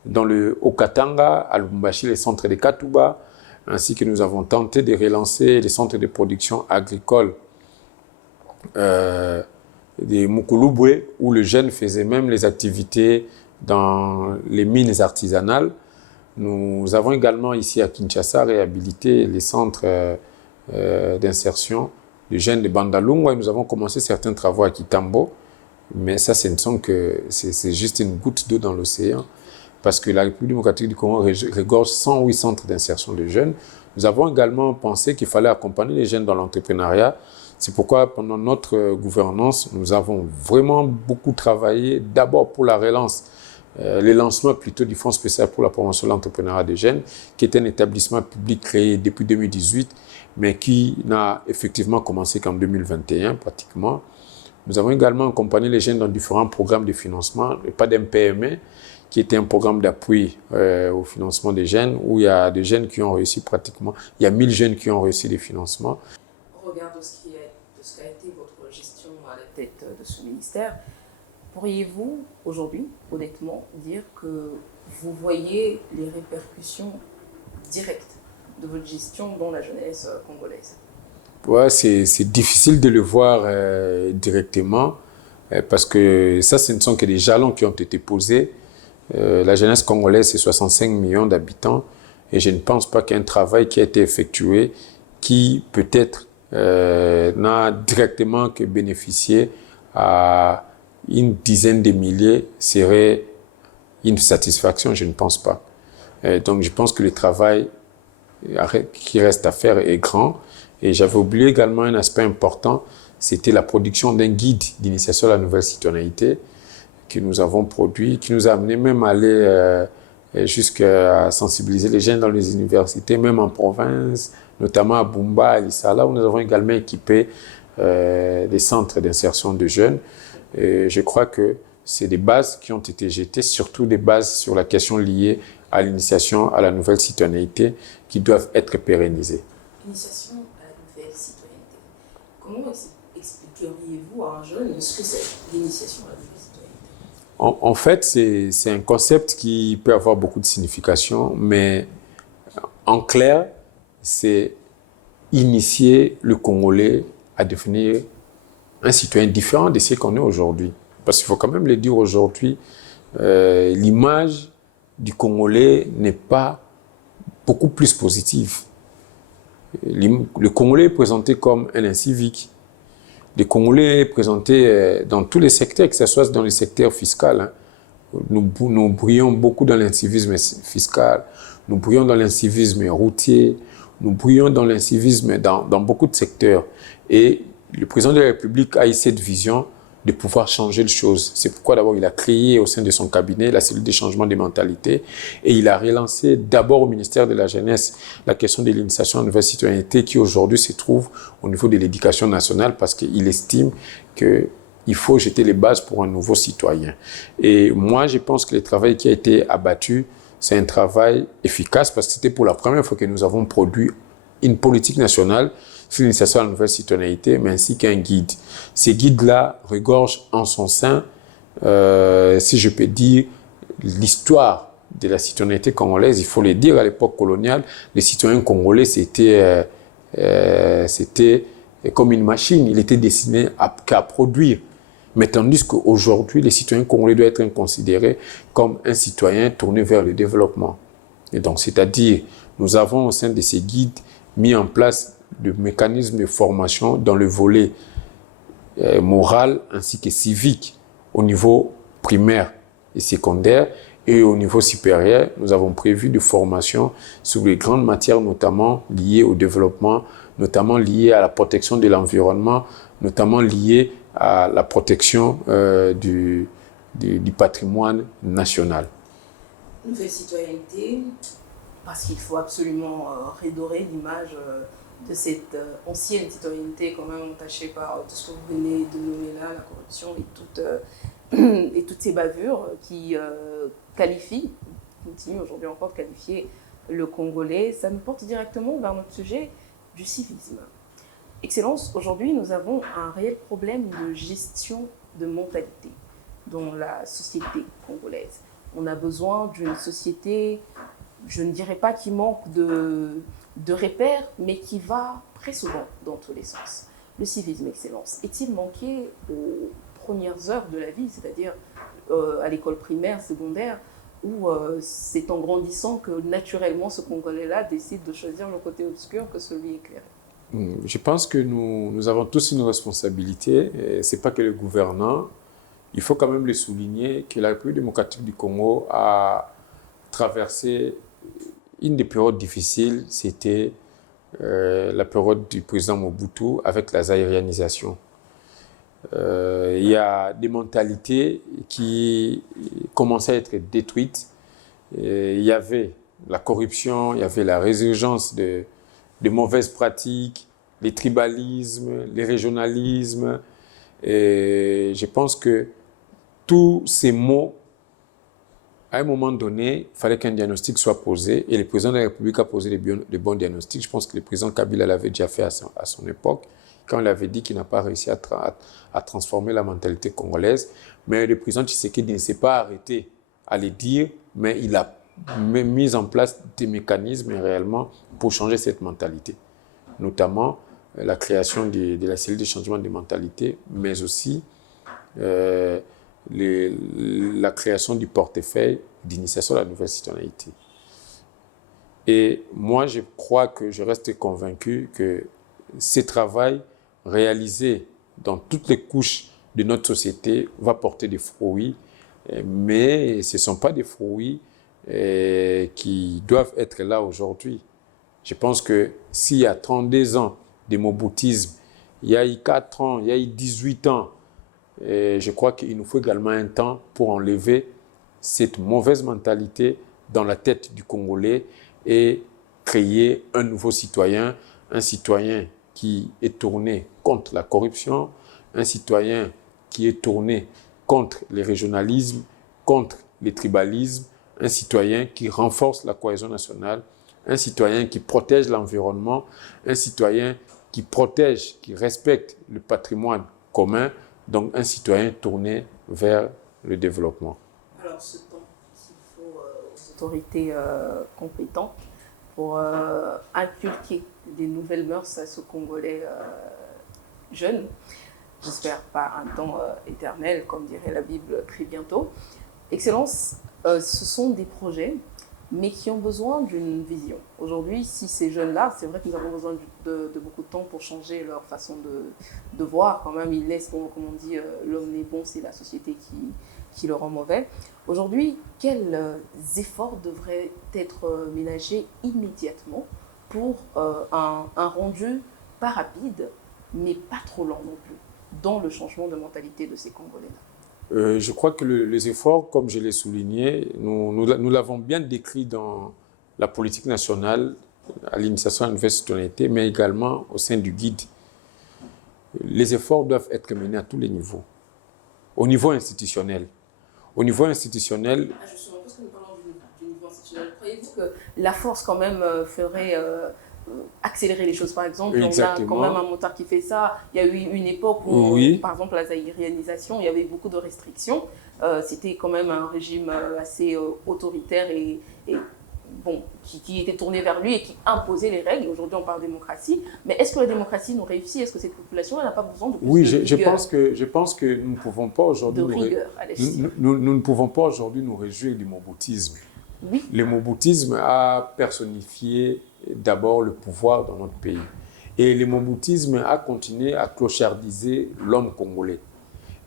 dans le Okatanga, à Lubumbashi, les centres de Katuba, ainsi que nous avons tenté de relancer les centres de production agricole de Mukulubwe, où le jeune faisait même les activités dans les mines artisanales. Nous avons également ici à Kinshasa réhabilité les centres d'insertion de jeunes de Bandalungwa, et nous avons commencé certains travaux à Kitambo, mais ça, c'est juste une goutte d'eau dans l'océan, parce que la République démocratique du Congo regorge 108 centres d'insertion de jeunes. Nous avons également pensé qu'il fallait accompagner les jeunes dans l'entrepreneuriat. C'est pourquoi, pendant notre gouvernance, nous avons vraiment beaucoup travaillé, d'abord pour la relance, le lancement plutôt du Fonds spécial pour la promotion de l'entrepreneuriat des jeunes, qui est un établissement public créé depuis 2018, mais qui n'a effectivement commencé qu'en 2021 pratiquement. Nous avons également accompagné les jeunes dans différents programmes de financement, le PADEM-PME, qui était un programme d'appui au financement des jeunes, où il y a des jeunes qui ont réussi pratiquement, il y a 1000 jeunes qui ont réussi les financements. Au regard de ce qu'a été votre gestion à la tête de ce ministère, pourriez-vous aujourd'hui, honnêtement, dire que vous voyez les répercussions directes de votre gestion dans la jeunesse congolaise? Ouais, c'est difficile de le voir directement, parce que ça, ce ne sont que des jalons qui ont été posés. La jeunesse congolaise, c'est 65 millions d'habitants, et je ne pense pas qu'il y ait un travail qui a été effectué qui peut-être n'a directement que bénéficié à une dizaine de milliers serait une satisfaction, je ne pense pas. Donc je pense que le travail qui reste à faire est grand. Et j'avais oublié également un aspect important, c'était la production d'un guide d'initiation à la nouvelle citoyenneté que nous avons produit, qui nous a amené même à aller jusqu'à sensibiliser les jeunes dans les universités, même en province, notamment à Bumba, à Lissala, où nous avons également équipé des centres d'insertion de jeunes. Et je crois que c'est des bases qui ont été jetées, surtout des bases sur la question liée à l'initiation à la nouvelle citoyenneté qui doivent être pérennisées. L'initiation à la nouvelle citoyenneté. Comment expliqueriez-vous à un jeune ce que c'est l'initiation à la nouvelle citoyenneté? En fait, c'est un concept qui peut avoir beaucoup de significations, mais en clair, c'est initier le Congolais à devenir un citoyen différent de ce qu'on est aujourd'hui. Parce qu'il faut quand même le dire aujourd'hui, l'image du Congolais n'est pas beaucoup plus positive. Le Congolais est présenté comme un incivique. Le Congolais est présenté dans tous les secteurs, que ce soit dans le secteur fiscal. Hein. Nous brillons beaucoup dans l'incivisme fiscal, nous brillons dans l'incivisme routier, nous brillons dans l'incivisme dans beaucoup de secteurs. Et le président de la République a eu cette vision de pouvoir changer les choses. C'est pourquoi d'abord il a créé au sein de son cabinet la cellule de changement des mentalités et il a relancé d'abord au ministère de la Jeunesse la question de l'initiation à la nouvelle citoyenneté qui aujourd'hui se trouve au niveau de l'éducation nationale parce qu'il estime qu'il faut jeter les bases pour un nouveau citoyen. Et moi, je pense que le travail qui a été abattu, c'est un travail efficace parce que c'était pour la première fois que nous avons produit une politique nationale sur l'initiation à la nouvelle citoyenneté, mais ainsi qu'un guide. Ces guides-là regorgent en son sein, si je peux dire, l'histoire de la citoyenneté congolaise. Il faut le dire, à l'époque coloniale, les citoyens congolais, c'était comme une machine. Il était destiné qu'à produire. Mais tandis qu'aujourd'hui, les citoyens congolais doivent être considérés comme un citoyen tourné vers le développement. Et donc, c'est-à-dire, nous avons au sein de ces guides mis en place de mécanismes de formation dans le volet moral ainsi que civique au niveau primaire et secondaire et au niveau supérieur. Nous avons prévu des formations sur les grandes matières notamment liées au développement, notamment liées à la protection de l'environnement, notamment liées à la protection du patrimoine national. Nouvelle citoyenneté, parce qu'il faut absolument redorer l'image de cette ancienne citoyenneté quand même entachée par tout ce que vous venez de nommer là, la corruption et toutes ces bavures qui continuent aujourd'hui encore de qualifier le Congolais. Ça nous porte directement vers notre sujet du civisme. Excellence, aujourd'hui nous avons un réel problème de gestion de mentalité dans la société congolaise. On a besoin d'une société, je ne dirais pas qui manque de repères, mais qui va très souvent dans tous les sens. Le civisme, excellence, est-il manqué aux premières heures de la vie, c'est-à-dire à l'école primaire, secondaire, où c'est en grandissant que naturellement ce Congolais-là décide de choisir le côté obscur que celui éclairé? Je pense que nous avons tous une responsabilité, ce n'est pas que le gouvernant. Il faut quand même le souligner que la République démocratique du Congo a traversé une des périodes difficiles, c'était la période du président Mobutu avec la zaïrianisation. Il y a des mentalités qui commençaient à être détruites. Il y avait la corruption, il y avait la résurgence de mauvaises pratiques, les tribalismes, les régionalismes. Et je pense que tous ces mots, à un moment donné, il fallait qu'un diagnostic soit posé et le président de la République a posé les bons diagnostics. Je pense que le président Kabila l'avait déjà fait à son époque, quand il avait dit qu'il n'a pas réussi à transformer la mentalité congolaise. Mais le président Tshisekedi ne s'est pas arrêté à le dire, mais il a mis en place des mécanismes réellement pour changer cette mentalité. Notamment la création de la cellule de changement de mentalité, mais aussi la création du portefeuille d'initiation à la nouvelle citoyenneté. Et moi, je crois que je reste convaincu que ce travail réalisé dans toutes les couches de notre société va porter des fruits, mais ce ne sont pas des fruits qui doivent être là aujourd'hui. Je pense que s'il y a 32 ans de moboutisme, il y a eu 4 ans, il y a eu 18 ans, et je crois qu'il nous faut également un temps pour enlever cette mauvaise mentalité dans la tête du Congolais et créer un nouveau citoyen, un citoyen qui est tourné contre la corruption, un citoyen qui est tourné contre les régionalismes, contre les tribalismes, un citoyen qui renforce la cohésion nationale, un citoyen qui protège l'environnement, un citoyen qui protège, qui respecte le patrimoine commun, donc un citoyen tourné vers le développement. Alors ce temps qu'il faut aux autorités compétentes pour inculquer des nouvelles mœurs à ce Congolais jeune. J'espère pas un temps éternel, comme dirait la Bible très bientôt. Excellence, ce sont des projets, mais qui ont besoin d'une vision. Aujourd'hui, si ces jeunes-là, c'est vrai que nous avons besoin de beaucoup de temps pour changer leur façon de voir. Quand même, ils laissent, comme on dit, l'homme n'est bon, c'est la société qui le rend mauvais. Aujourd'hui, quels efforts devraient être ménagés immédiatement pour un rendu pas rapide, mais pas trop lent non plus, dans le changement de mentalité de ces Congolais-là? Je crois que les efforts, comme je l'ai souligné, nous l'avons bien décrit dans la politique nationale, à l'initiation à la nouvelle citoyenneté, mais également au sein du guide. Les efforts doivent être menés à tous les niveaux. Au niveau institutionnel. Au niveau institutionnel... Justement, parce que nous parlons du niveau institutionnel, croyez-vous que la force quand même ferait... accélérer les choses, par exemple? Exactement. On a quand même un motard qui fait ça. Il y a eu une époque où, oui. Par exemple, la zaïrianisation, il y avait beaucoup de restrictions. C'était quand même un régime assez autoritaire et bon, qui était tourné vers lui et qui imposait les règles. Aujourd'hui, on parle de démocratie. Mais est-ce que la démocratie nous réussit? Est-ce que cette population n'a pas besoin de plus oui, de rigueur? je pense que nous ne pouvons pas aujourd'hui nous ne pouvons pas aujourd'hui nous réjouir du moboutisme. Oui. Le moboutisme a personnifié d'abord le pouvoir dans notre pays. Et le moboutisme a continué à clochardiser l'homme congolais.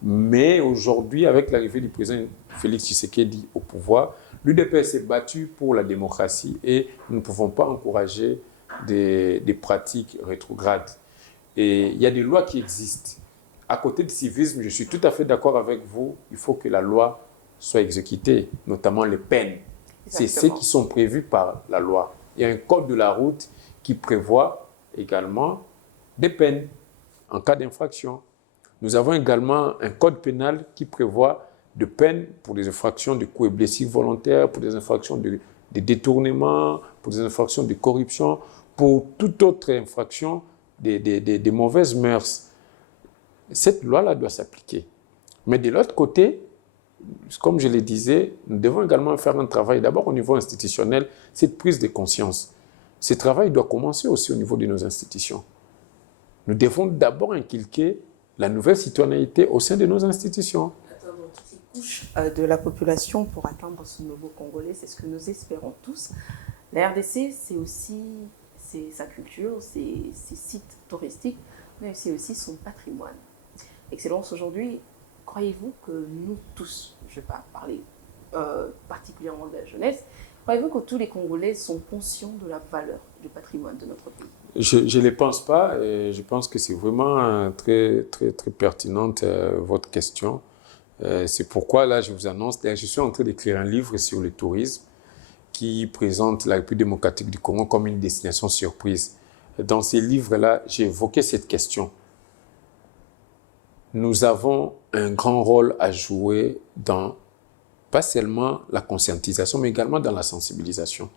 Mais aujourd'hui, avec l'arrivée du président Félix Tshisekedi au pouvoir, l'UDPS s'est battu pour la démocratie et nous ne pouvons pas encourager des pratiques rétrogrades. Et il y a des lois qui existent. À côté du civisme, je suis tout à fait d'accord avec vous, il faut que la loi soit exécutée, notamment les peines. C'est ceux qui sont prévus par la loi. Il y a un code de la route qui prévoit également des peines en cas d'infraction. Nous avons également un code pénal qui prévoit de peines pour des infractions de coups et blessures volontaires, pour des infractions de détournement, pour des infractions de corruption, pour toute autre infraction des mauvaises mœurs. Cette loi-là doit s'appliquer. Mais de l'autre côté, comme je le disais, nous devons également faire un travail d'abord au niveau institutionnel, cette prise de conscience. Ce travail doit commencer aussi au niveau de nos institutions. Nous devons d'abord inculquer la nouvelle citoyenneté au sein de nos institutions. Atteindre toutes les couches de la population pour atteindre ce nouveau Congolais, c'est ce que nous espérons tous. La RDC, c'est aussi sa culture, ses sites touristiques, mais c'est aussi son patrimoine. Excellence, aujourd'hui, croyez-vous que nous tous, je ne vais pas parler particulièrement de la jeunesse, croyez-vous que tous les Congolais sont conscients de la valeur du patrimoine de notre pays? Je ne le pense pas et je pense que c'est vraiment très, très, très pertinente votre question. C'est pourquoi là, je vous annonce, je suis en train d'écrire un livre sur le tourisme qui présente la République démocratique du Congo comme une destination surprise. Dans ces livres-là, j'ai évoqué cette question. Nous avons un grand rôle à jouer dans, pas seulement la conscientisation, mais également dans la sensibilisation.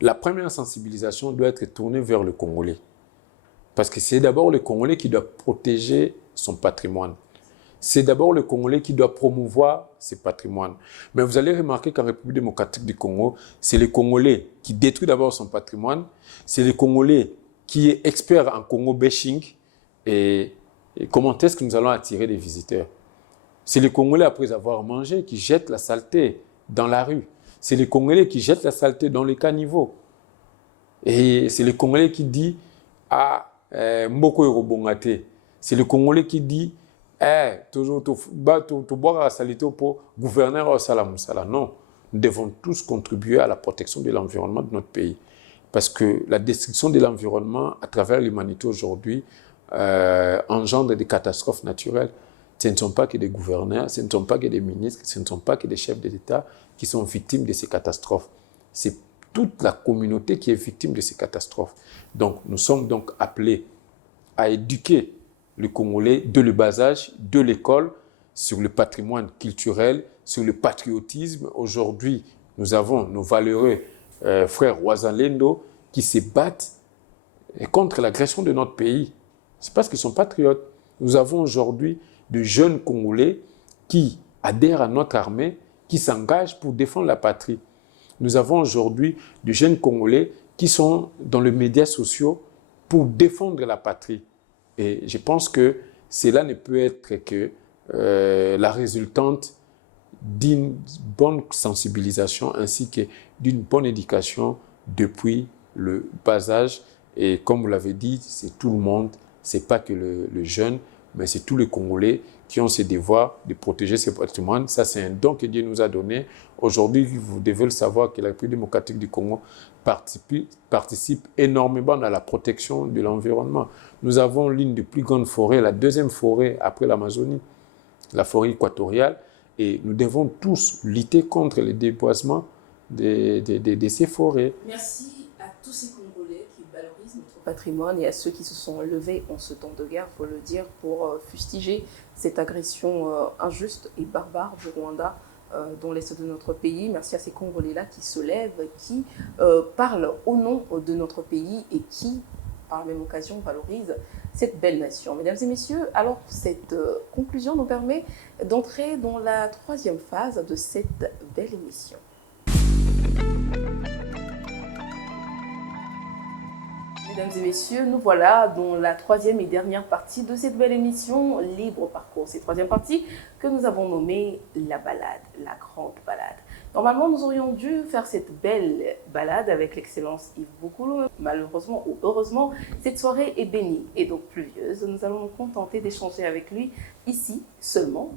La première sensibilisation doit être tournée vers le Congolais. Parce que c'est d'abord le Congolais qui doit protéger son patrimoine. C'est d'abord le Congolais qui doit promouvoir ses patrimoines. Mais vous allez remarquer qu'en République démocratique du Congo, c'est le Congolais qui détruit d'abord son patrimoine, c'est le Congolais qui est expert en Congo bashing et comment est-ce que nous allons attirer des visiteurs? C'est les Congolais, après avoir mangé, qui jettent la saleté dans la rue. C'est les Congolais qui jettent la saleté dans les caniveaux. Et c'est le Congolais qui dit « Ah, mboko erobongate ». C'est le Congolais qui dit « toujours boire la saleté pour gouverneur au salamoussala ». Non, nous devons tous contribuer à la protection de l'environnement de notre pays. Parce que la destruction de l'environnement à travers l'humanité aujourd'hui engendre des catastrophes naturelles. Ce ne sont pas que des gouverneurs, ce ne sont pas que des ministres, ce ne sont pas que des chefs d'État qui sont victimes de ces catastrophes. C'est toute la communauté qui est victime de ces catastrophes. Donc, nous sommes donc appelés à éduquer le Congolais de le bas âge, de l'école, sur le patrimoine culturel, sur le patriotisme. Aujourd'hui, nous avons nos valeureux frères Ouazalendo qui se battent contre l'agression de notre pays. C'est parce qu'ils sont patriotes. Nous avons aujourd'hui de jeunes Congolais qui adhèrent à notre armée, qui s'engagent pour défendre la patrie. Nous avons aujourd'hui de jeunes Congolais qui sont dans les médias sociaux pour défendre la patrie. Et je pense que cela ne peut être que la résultante d'une bonne sensibilisation ainsi que d'une bonne éducation depuis le bas âge. Et comme vous l'avez dit, c'est tout le monde, ce n'est pas que le jeune, mais c'est tous les Congolais qui ont ce devoir de protéger ce patrimoine. Ça, c'est un don que Dieu nous a donné. Aujourd'hui, vous devez le savoir que la République démocratique du Congo participe énormément dans la protection de l'environnement. Nous avons l'une des plus grandes forêts, la deuxième forêt après l'Amazonie, la forêt équatoriale, et nous devons tous lutter contre le déboisement de ces forêts. Merci à tous ces Congolais qui valorisent notre patrimoine et à ceux qui se sont levés en ce temps de guerre, il faut le dire, pour fustiger cette agression injuste et barbare du Rwanda dans l'est de notre pays. Merci à ces Congolais-là qui se lèvent, qui parlent au nom de notre pays et qui, par la même occasion, valorisent cette belle nation. Mesdames et messieurs, alors cette conclusion nous permet d'entrer dans la troisième phase de cette belle émission. Mesdames et messieurs, nous voilà dans la troisième et dernière partie de cette belle émission Libre Parcours. Cette troisième partie que nous avons nommée la balade, la grande balade. Normalement, nous aurions dû faire cette belle balade avec l'excellence Yves Boukoulou. Malheureusement ou heureusement, cette soirée est bénie et donc pluvieuse. Nous allons nous contenter d'échanger avec lui ici seulement.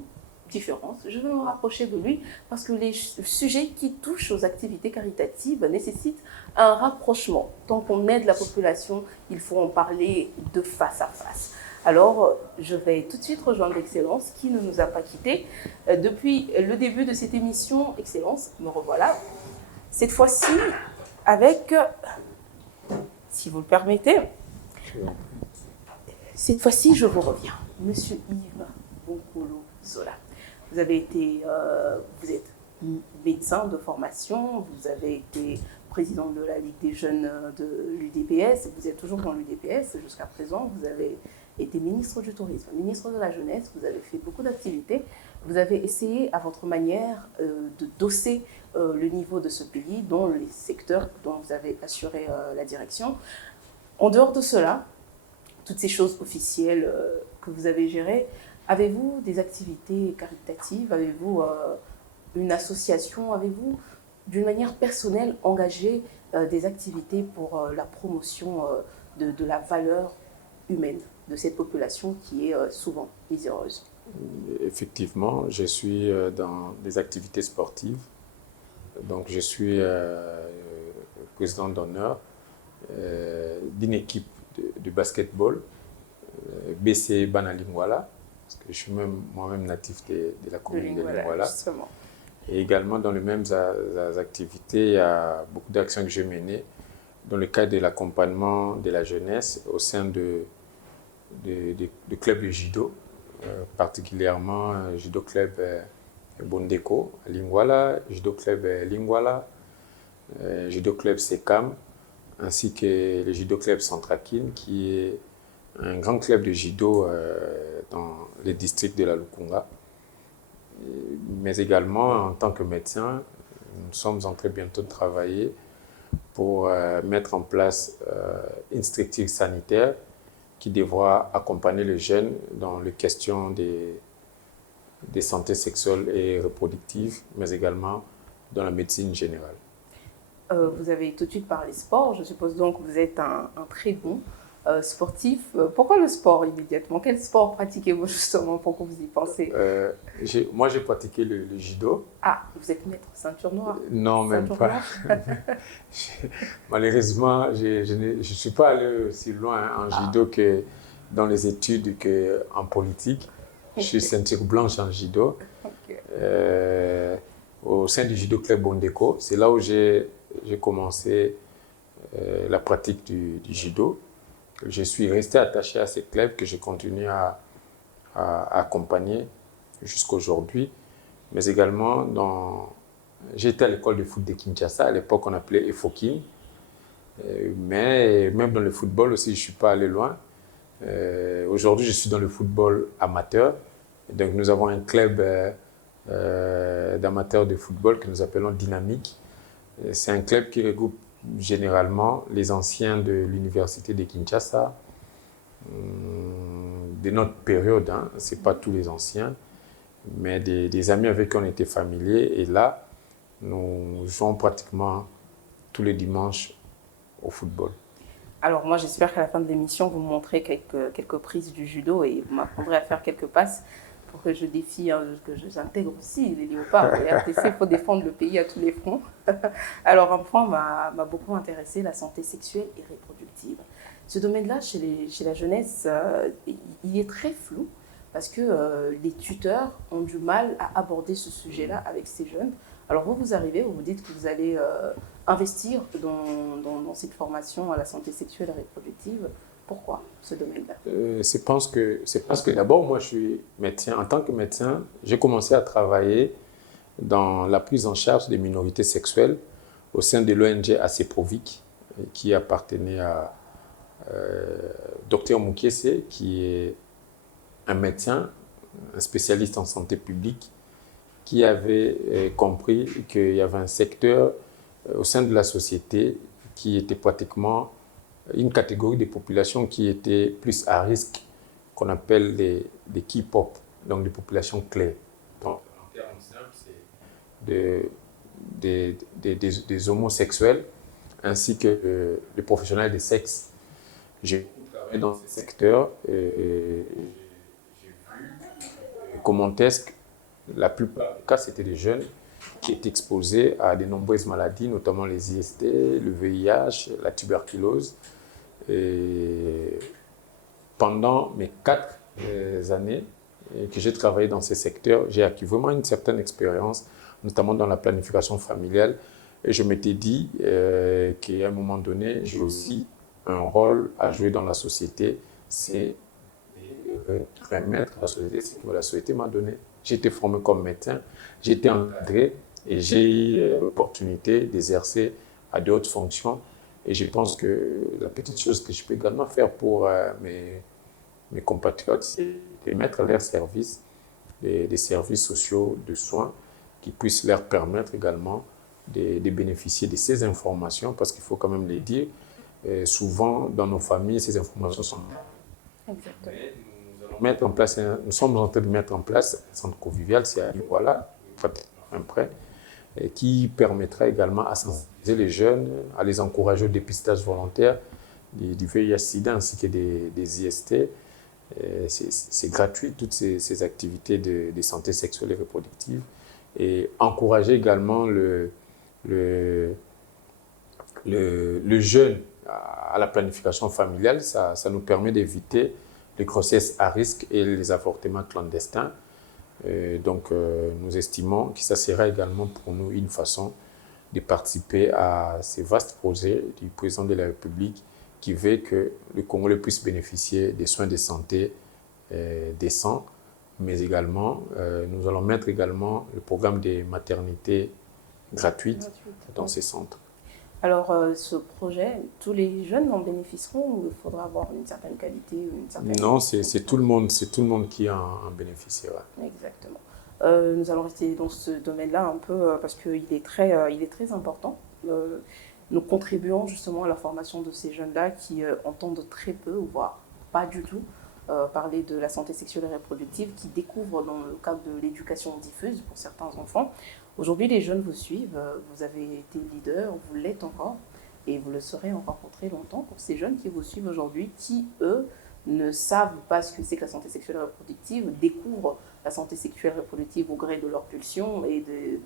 Différence. Je vais me rapprocher de lui parce que les sujets qui touchent aux activités caritatives nécessitent un rapprochement. Tant qu'on aide la population, il faut en parler de face à face. Alors, je vais tout de suite rejoindre Excellence qui ne nous a pas quittés. Depuis le début de cette émission, Excellence, me revoilà. Cette fois-ci, avec, si vous le permettez, cette fois-ci, je vous reviens. Monsieur Yves Boukoulou Zola. Vous êtes médecin de formation, vous avez été président de la Ligue des jeunes de l'UDPS, vous êtes toujours dans l'UDPS jusqu'à présent, vous avez été ministre du Tourisme, ministre de la Jeunesse, vous avez fait beaucoup d'activités, vous avez essayé à votre manière de dosser le niveau de ce pays dans les secteurs dont vous avez assuré la direction. En dehors de cela, toutes ces choses officielles que vous avez gérées, avez-vous des activités caritatives? Avez-vous une association? Avez-vous, d'une manière personnelle, engagé des activités pour la promotion de la valeur humaine de cette population qui est souvent miséreuse? Effectivement, je suis dans des activités sportives. Donc, je suis président d'honneur d'une équipe de basketball, BC Banalingwala. Parce que je suis moi-même natif de la commune de Lingwala. Et également, dans les mêmes activités, il y a beaucoup d'actions que j'ai menées dans le cadre de l'accompagnement de la jeunesse au sein de clubs de judo, particulièrement Judo Club Bondeko à Lingwala, Judo Club Lingwala, Judo Club Sekam, ainsi que le Judo Club Centrakine, qui est un grand club de judo dans les districts de la Lukunga. Mais également, en tant que médecin, nous sommes en train bientôt de travailler pour mettre en place une structure sanitaire qui devra accompagner les jeunes dans les questions des santé sexuelle et reproductive, mais également dans la médecine générale. Vous avez tout de suite parlé sport. Je suppose donc que vous êtes un très bon sportif. Pourquoi le sport immédiatement? Quel sport pratiquez-vous justement pour que vous y pensez? Moi, j'ai pratiqué le judo. Ah, vous êtes maître ceinture noire? Non, même pas. Malheureusement, je ne suis pas allé aussi loin en judo que dans les études qu'en politique. Je suis ceinture blanche en judo. Okay. Au sein du Judo Club Bondeko, c'est là où j'ai commencé la pratique du judo. Je suis resté attaché à ce club que je continue à accompagner jusqu'à aujourd'hui. Mais également, j'étais à l'école de foot de Kinshasa. À l'époque, on appelait EFOKIN. Mais même dans le football aussi, je ne suis pas allé loin. Aujourd'hui, je suis dans le football amateur. Donc, nous avons un club d'amateurs de football que nous appelons Dynamique. C'est un club qui regroupe généralement les anciens de l'université de Kinshasa, de notre période, hein, ce n'est pas tous les anciens, mais des amis avec qui on était familiers. Et là, nous jouons pratiquement tous les dimanches au football. Alors moi, j'espère qu'à la fin de l'émission, vous me montrez quelques prises du judo et vous m'apprendrez à faire quelques passes pour que je défie, que j'intègre aussi les léopards. Les RTC, il faut défendre le pays à tous les fronts. Alors un point m'a beaucoup intéressé, la santé sexuelle et reproductive. Ce domaine-là, chez la jeunesse, il est très flou parce que les tuteurs ont du mal à aborder ce sujet-là avec ces jeunes. Alors vous arrivez, vous vous dites que vous allez investir dans cette formation à la santé sexuelle et reproductive. Pourquoi ce domaine-là? C'est parce que d'abord, moi, je suis médecin. En tant que médecin, j'ai commencé à travailler dans la prise en charge des minorités sexuelles au sein de l'ONG ACPROVIC, qui appartenait à Dr Mukiese, qui est un médecin, un spécialiste en santé publique, qui avait compris qu'il y avait un secteur au sein de la société qui était pratiquement une catégorie de population qui était plus à risque, qu'on appelle les key pop, donc des populations clés. Donc, en termes simples, c'est des homosexuels ainsi que les professionnels des sexes. J'ai travaillé dans ce secteur et j'ai vu comment est-ce que la plupart des cas, c'était des jeunes qui étaient exposés à de nombreuses maladies, notamment les IST, le VIH, la tuberculose. Et pendant mes 4 années que j'ai travaillé dans ces secteurs, j'ai acquis vraiment une certaine expérience, notamment dans la planification familiale. Et je m'étais dit qu'à un moment donné, j'ai aussi un rôle à jouer dans la société, c'est de remettre à la société ce que la société m'a donné. J'ai été formé comme médecin, j'ai été encadré et j'ai eu l'opportunité d'exercer à de hautes fonctions. Et je pense que la petite chose que je peux également faire pour mes compatriotes, c'est de mettre à leur service des services sociaux de soins qui puissent leur permettre également de bénéficier de ces informations, parce qu'il faut quand même les dire, souvent dans nos familles, ces informations sont là. Exactement. Nous sommes en train de mettre en place un centre convivial, c'est à voilà, prêt, qui permettra également à sensibiliser les jeunes, à les encourager au dépistage volontaire du VIH-Sida ainsi que des IST. C'est gratuit, toutes ces activités de santé sexuelle et reproductive. Et encourager également le jeune à la planification familiale, ça nous permet d'éviter les grossesses à risque et les avortements clandestins. Donc, nous estimons que ça sera également pour nous une façon de participer à ces vastes projets du président de la République qui veut que le Congolais puisse bénéficier des soins de santé décents, mais également, nous allons mettre également le programme des maternités gratuites dans ces centres. Alors, ce projet, tous les jeunes en bénéficieront ou il faudra avoir une certaine qualité ou une certaine... Non, c'est tout le monde qui en bénéficiera. Exactement. Nous allons rester dans ce domaine-là un peu parce qu'il est très important. Nous contribuons justement à la formation de ces jeunes-là qui entendent très peu, voire pas du tout, parler de la santé sexuelle et reproductive, qui découvrent dans le cadre de l'éducation diffuse pour certains enfants. Aujourd'hui, les jeunes vous suivent, vous avez été leader, vous l'êtes encore, et vous le serez encore pour très longtemps pour ces jeunes qui vous suivent aujourd'hui, qui, eux, ne savent pas ce que c'est que la santé sexuelle et reproductive, découvrent la santé sexuelle et reproductive au gré de leurs pulsions et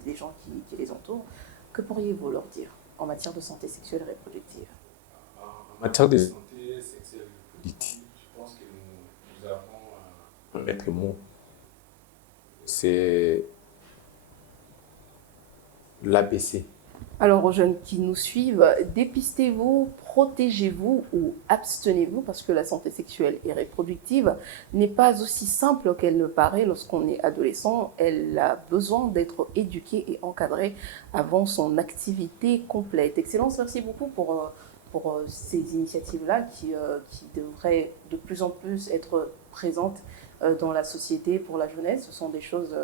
des gens qui les entourent. Que pourriez-vous leur dire en matière de santé sexuelle et reproductive? En matière de santé sexuelle et reproductive, je pense que nous avons un maître mot. C'est l'ABC. Alors aux jeunes qui nous suivent, dépistez-vous, protégez-vous ou abstenez-vous parce que la santé sexuelle et reproductive n'est pas aussi simple qu'elle ne paraît lorsqu'on est adolescent. Elle a besoin d'être éduquée et encadrée avant son activité complète. Excellence, merci beaucoup pour ces initiatives-là qui devraient de plus en plus être présentes dans la société pour la jeunesse. Ce sont des choses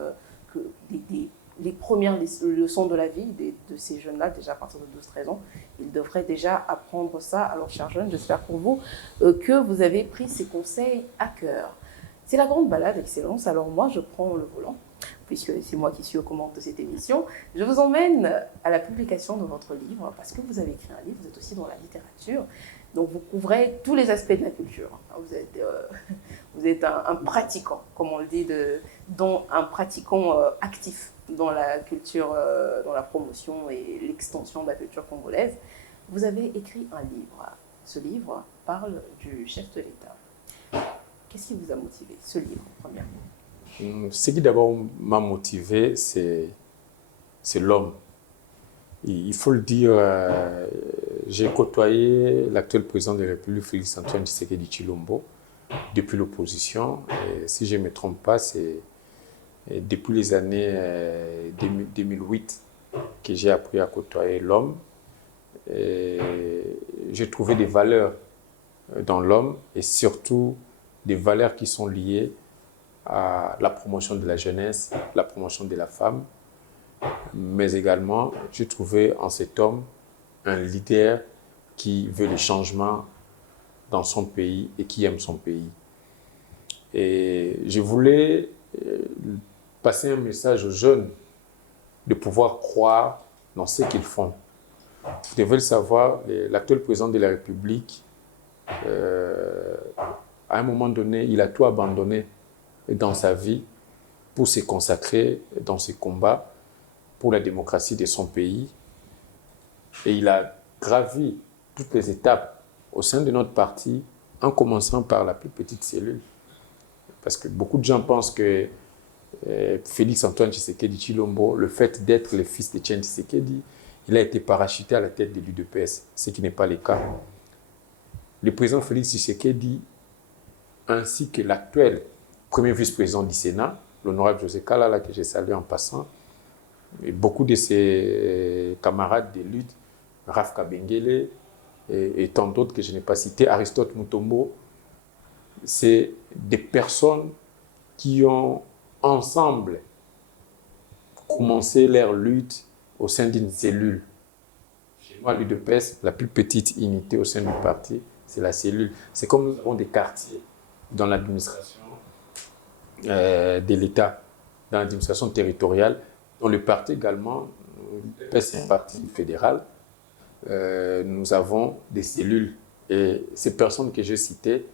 les premières leçons de la vie de ces jeunes-là, déjà à partir de 12-13 ans. Ils devraient déjà apprendre ça. Alors, chers jeunes, j'espère pour vous que vous avez pris ces conseils à cœur. C'est la grande balade, Excellence. Alors moi, je prends le volant, puisque c'est moi qui suis aux commandes de cette émission. Je vous emmène à la publication de votre livre, parce que vous avez écrit un livre, vous êtes aussi dans la littérature. Donc, vous couvrez tous les aspects de la culture. Vous êtes un pratiquant, comme on le dit, dont un pratiquant actif dans la culture, dans la promotion et l'extension de la culture congolaise. Vous avez écrit un livre. Ce livre parle du chef de l'État. Qu'est-ce qui vous a motivé, ce livre, premièrement? Ce qui d'abord m'a motivé, c'est l'homme. Il faut le dire, j'ai côtoyé l'actuel président de la République, Félix Antoine Tshisekedi Tshilombo, depuis l'opposition. Si je ne me trompe pas, c'est depuis les années 2008 que j'ai appris à côtoyer l'homme. J'ai trouvé des valeurs dans l'homme et surtout des valeurs qui sont liées à la promotion de la jeunesse, la promotion de la femme, mais également, j'ai trouvé en cet homme un leader qui veut le changement dans son pays et qui aime son pays. Et je voulais passer un message aux jeunes de pouvoir croire dans ce qu'ils font. Vous devez le savoir, l'actuel président de la République, à un moment donné, il a tout abandonné dans sa vie pour se consacrer dans ses combats pour la démocratie de son pays. Et il a gravi toutes les étapes au sein de notre parti, en commençant par la plus petite cellule. Parce que beaucoup de gens pensent que Félix Antoine Tshisekedi Tshilombo, le fait d'être le fils de Etienne Tshisekedi, il a été parachuté à la tête de l'UDPS, ce qui n'est pas le cas. Le président Félix Tshisekedi, ainsi que l'actuel premier vice-président du Sénat, l'honorable José Kalala, que j'ai salué en passant, et beaucoup de ses camarades de lutte, Raf Kabengele et tant d'autres que je n'ai pas cités, Aristote Mutombo, c'est des personnes qui ont ensemble commencé leur lutte au sein d'une cellule. Chez moi, l'UDPS, la plus petite unité au sein du parti, c'est la cellule. C'est comme nous avons des quartiers dans l'administration de l'État, dans l'administration territoriale. Dans le parti également, l'UDPS est un parti fédéral. Nous avons des cellules. Et ces personnes que j'ai citées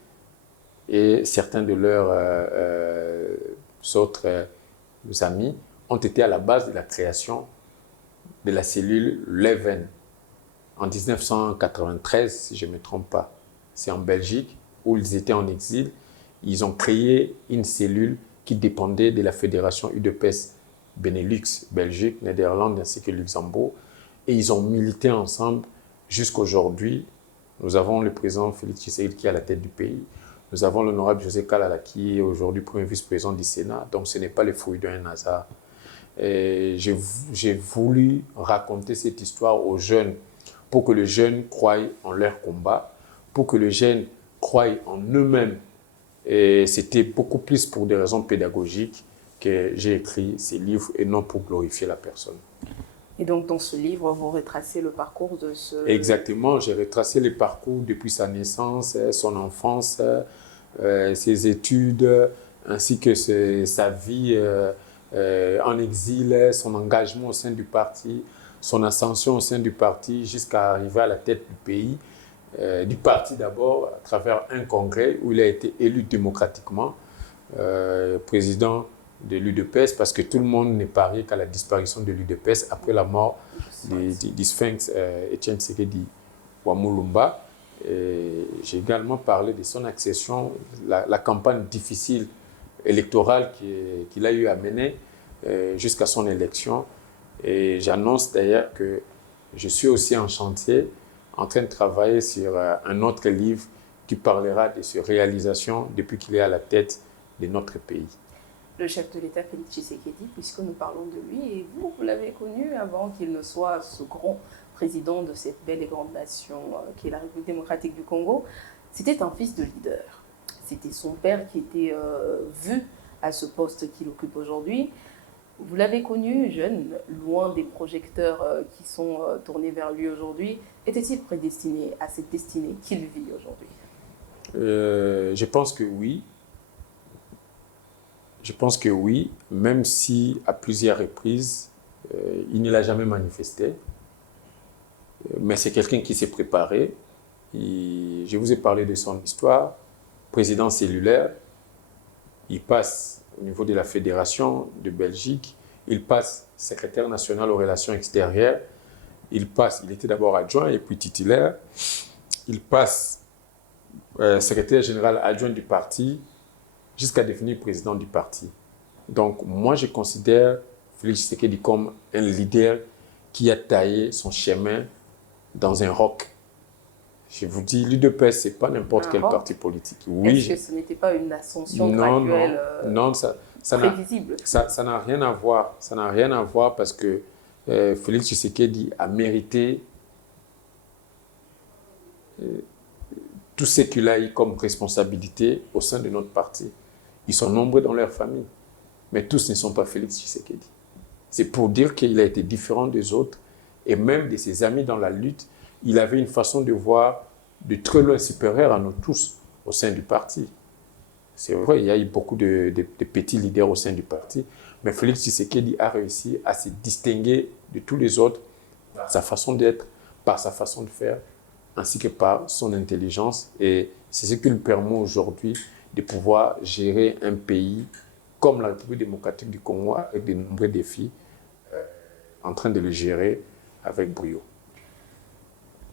et certains de leurs autres amis ont été à la base de la création de la cellule Leven en 1993, si je ne me trompe pas. C'est en Belgique, où ils étaient en exil. Ils ont créé une cellule qui dépendait de la fédération UDPS Benelux, Belgique, Néderlande ainsi que Luxembourg. Et ils ont milité ensemble jusqu'aujourd'hui. Nous avons le président Félix Tshisekedi qui est à la tête du pays. Nous avons l'honorable José Kalala qui est aujourd'hui premier vice-président du Sénat. Donc ce n'est pas le fruit d'un hasard. J'ai voulu raconter cette histoire aux jeunes pour que les jeunes croient en leur combat, pour que les jeunes croient en eux-mêmes. Et c'était beaucoup plus pour des raisons pédagogiques que j'ai écrit ces livres et non pour glorifier la personne. Et donc, dans ce livre, vous retracez le parcours de ce... Exactement, j'ai retracé le parcours depuis sa naissance, son enfance, ses études, ainsi que sa vie en exil, son engagement au sein du parti, son ascension au sein du parti jusqu'à arriver à la tête du pays, du parti d'abord, à travers un congrès où il a été élu démocratiquement président de l'UDPS, parce que tout le monde n'est parié qu'à la disparition de l'UDPS après la mort du Sphinx Etienne Tshisekedi Wamulumba. J'ai également parlé de son accession, la campagne difficile électorale qu'il a eu à mener jusqu'à son élection. Et j'annonce d'ailleurs que je suis aussi en chantier, en train de travailler sur un autre livre qui parlera de ses réalisations depuis qu'il est à la tête de notre pays. Le chef de l'État, Félix Tshisekedi, puisque nous parlons de lui, et vous l'avez connu avant qu'il ne soit ce grand président de cette belle et grande nation qui est la République démocratique du Congo. C'était un fils de leader. C'était son père qui était vu à ce poste qu'il occupe aujourd'hui. Vous l'avez connu jeune, loin des projecteurs qui sont tournés vers lui aujourd'hui. Était-il prédestiné à cette destinée qu'il vit aujourd'hui? Je pense que oui. Je pense que oui, même si à plusieurs reprises, il ne l'a jamais manifesté. Mais c'est quelqu'un qui s'est préparé. Je vous ai parlé de son histoire. Président cellulaire, il passe au niveau de la Fédération de Belgique, il passe secrétaire national aux relations extérieures, il était d'abord adjoint et puis titulaire, il passe secrétaire général adjoint du parti jusqu'à devenir président du parti. Donc moi je considère Félix Tshisekedi comme un leader qui a taillé son chemin dans un roc. Je vous dis, l'UDPS, ce n'est pas n'importe quel parti politique. Oui. Est-ce que ce n'était pas une ascension graduelle non, prévisible? Ça n'a rien à voir. Ça n'a rien à voir parce que Félix Tshisekedi a mérité tout ce qu'il a eu comme responsabilité au sein de notre parti. Ils sont nombreux dans leur famille, mais tous ne sont pas Félix Tshisekedi. C'est pour dire qu'il a été différent des autres et même de ses amis dans la lutte. Il avait une façon de voir de très loin supérieure à nous tous au sein du parti. C'est vrai, il y a eu beaucoup de petits leaders au sein du parti, mais Félix Tshisekedi a réussi à se distinguer de tous les autres par sa façon d'être, par sa façon de faire, ainsi que par son intelligence. Et c'est ce qui lui permet aujourd'hui de pouvoir gérer un pays comme la République démocratique du Congo avec de nombreux défis, en train de le gérer avec brio.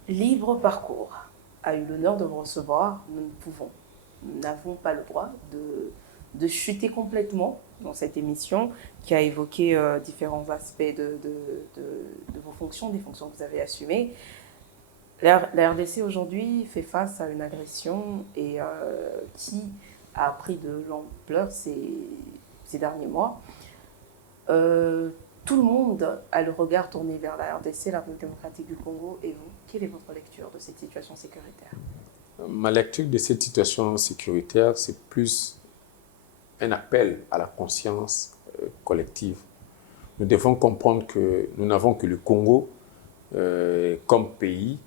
Libre Parcours a eu l'honneur de vous recevoir. Nous n'avons pas le droit de chuter complètement dans cette émission qui a évoqué différents aspects de vos fonctions, des fonctions que vous avez assumées. La RDC aujourd'hui fait face à une agression et qui a pris de l'ampleur ces derniers mois. Tout le monde a le regard tourné vers la RDC, la République démocratique du Congo, et vous, quelle est votre lecture de cette situation sécuritaire? Ma lecture de cette situation sécuritaire, c'est plus un appel à la conscience collective. Nous devons comprendre que nous n'avons que le Congo comme pays.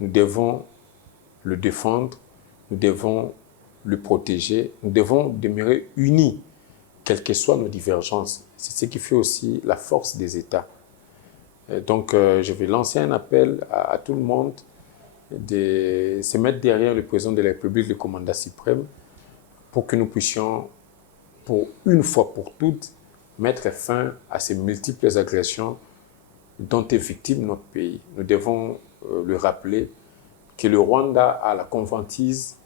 Nous devons le défendre, nous devons le protéger, nous devons demeurer unis, quelles que soient nos divergences. C'est ce qui fait aussi la force des États. Donc, je vais lancer un appel à tout le monde de se mettre derrière le président de la République, le commandant suprême, pour que nous puissions, pour une fois pour toutes, mettre fin à ces multiples agressions dont est victime notre pays. Nous devons le rappeler que le Rwanda a la convoitise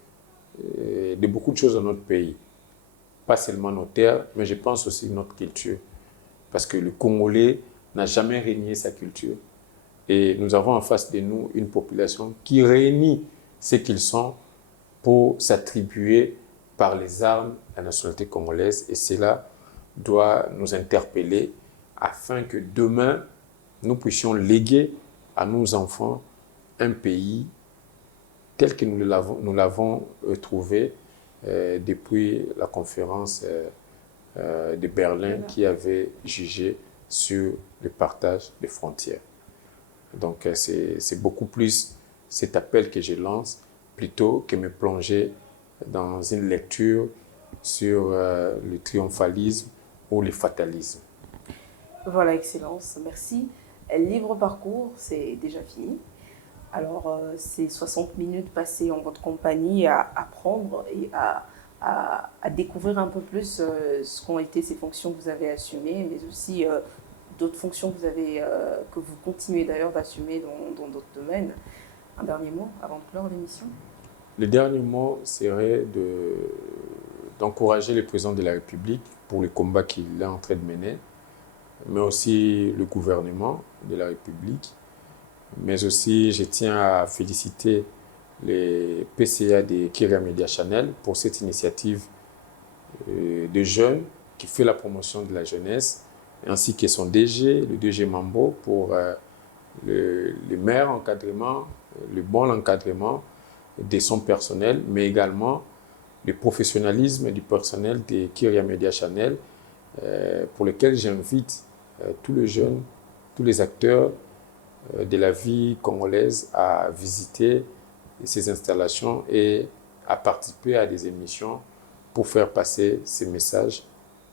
de beaucoup de choses dans notre pays. Pas seulement nos terres, mais je pense aussi notre culture. Parce que le Congolais n'a jamais régné sa culture. Et nous avons en face de nous une population qui réunit ce qu'ils sont pour s'attribuer par les armes la nationalité congolaise. Et cela doit nous interpeller afin que demain, nous puissions léguer à nos enfants un pays tel que nous l'avons trouvé depuis la conférence de Berlin qui avait jugé sur le partage des frontières. Donc c'est beaucoup plus cet appel que je lance plutôt que me plonger dans une lecture sur le triomphalisme ou le fatalisme. Voilà, Excellence, merci. Libre Parcours, c'est déjà fini. Alors, c'est 60 minutes passées en votre compagnie à apprendre et à découvrir un peu plus ce qu'ont été ces fonctions que vous avez assumées, mais aussi d'autres fonctions que vous continuez d'ailleurs d'assumer dans d'autres domaines. Un dernier mot avant de clore l'émission? Le dernier mot serait d'encourager le président de la République pour le combat qu'il est en train de mener, mais aussi le gouvernement de la République. Mais aussi, je tiens à féliciter les PCA de Kyria Media Channel pour cette initiative de jeunes qui fait la promotion de la jeunesse, ainsi que son DG, le DG Mambo, pour le meilleur encadrement, le bon encadrement de son personnel, mais également le professionnalisme du personnel de Kyria Media Channel pour lequel j'invite tous les jeunes, tous les acteurs de la vie congolaise à visiter ces installations et à participer à des émissions pour faire passer ces messages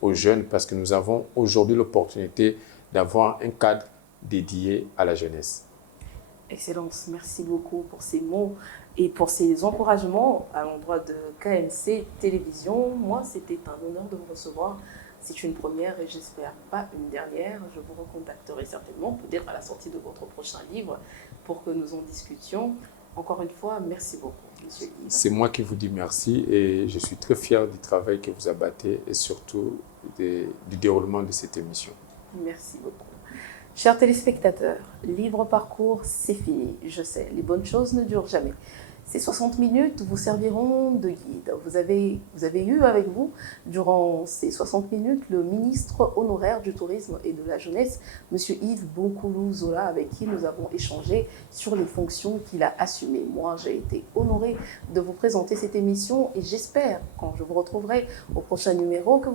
aux jeunes, parce que nous avons aujourd'hui l'opportunité d'avoir un cadre dédié à la jeunesse. Excellence, merci beaucoup pour ces mots et pour ces encouragements à l'endroit de KMC Télévision. Moi, c'était un honneur de vous recevoir. C'est une première et j'espère pas une dernière. Je vous recontacterai certainement, peut-être à la sortie de votre prochain livre, pour que nous en discutions. Encore une fois, merci beaucoup, Monsieur Yves. C'est moi qui vous dis merci et je suis très fier du travail que vous abattez et surtout du déroulement de cette émission. Merci beaucoup. Chers téléspectateurs, Livre Parcours, c'est fini. Je sais, les bonnes choses ne durent jamais. Ces 60 minutes vous serviront de guide. Vous avez eu avec vous, durant ces 60 minutes, le ministre honoraire du Tourisme et de la Jeunesse, M. Yves Bonkulu-Zola, avec qui nous avons échangé sur les fonctions qu'il a assumées. Moi, j'ai été honorée de vous présenter cette émission et j'espère, quand je vous retrouverai au prochain numéro, que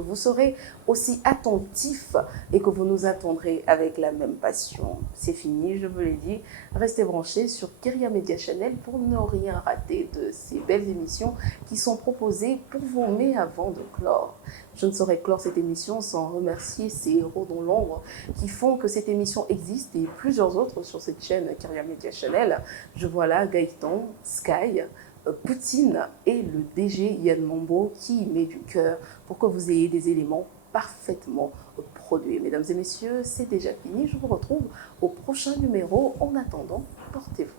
vous serez aussi attentifs et que vous nous attendrez avec la même passion. C'est fini, je vous l'ai dit. Restez branchés sur Kyria Media Channel pour ne rien rater de ces belles émissions qui sont proposées pour vous. Mais avant de clore, je ne saurais clore cette émission sans remercier ces héros dans l'ombre qui font que cette émission existe et plusieurs autres sur cette chaîne Kyria Media Channel. Je vois là Gaëtan, Sky, Poutine et le DG Yann Mambo qui y met du cœur pour que vous ayez des éléments parfaitement produits. Mesdames et messieurs, c'est déjà fini. Je vous retrouve au prochain numéro. En attendant, portez-vous.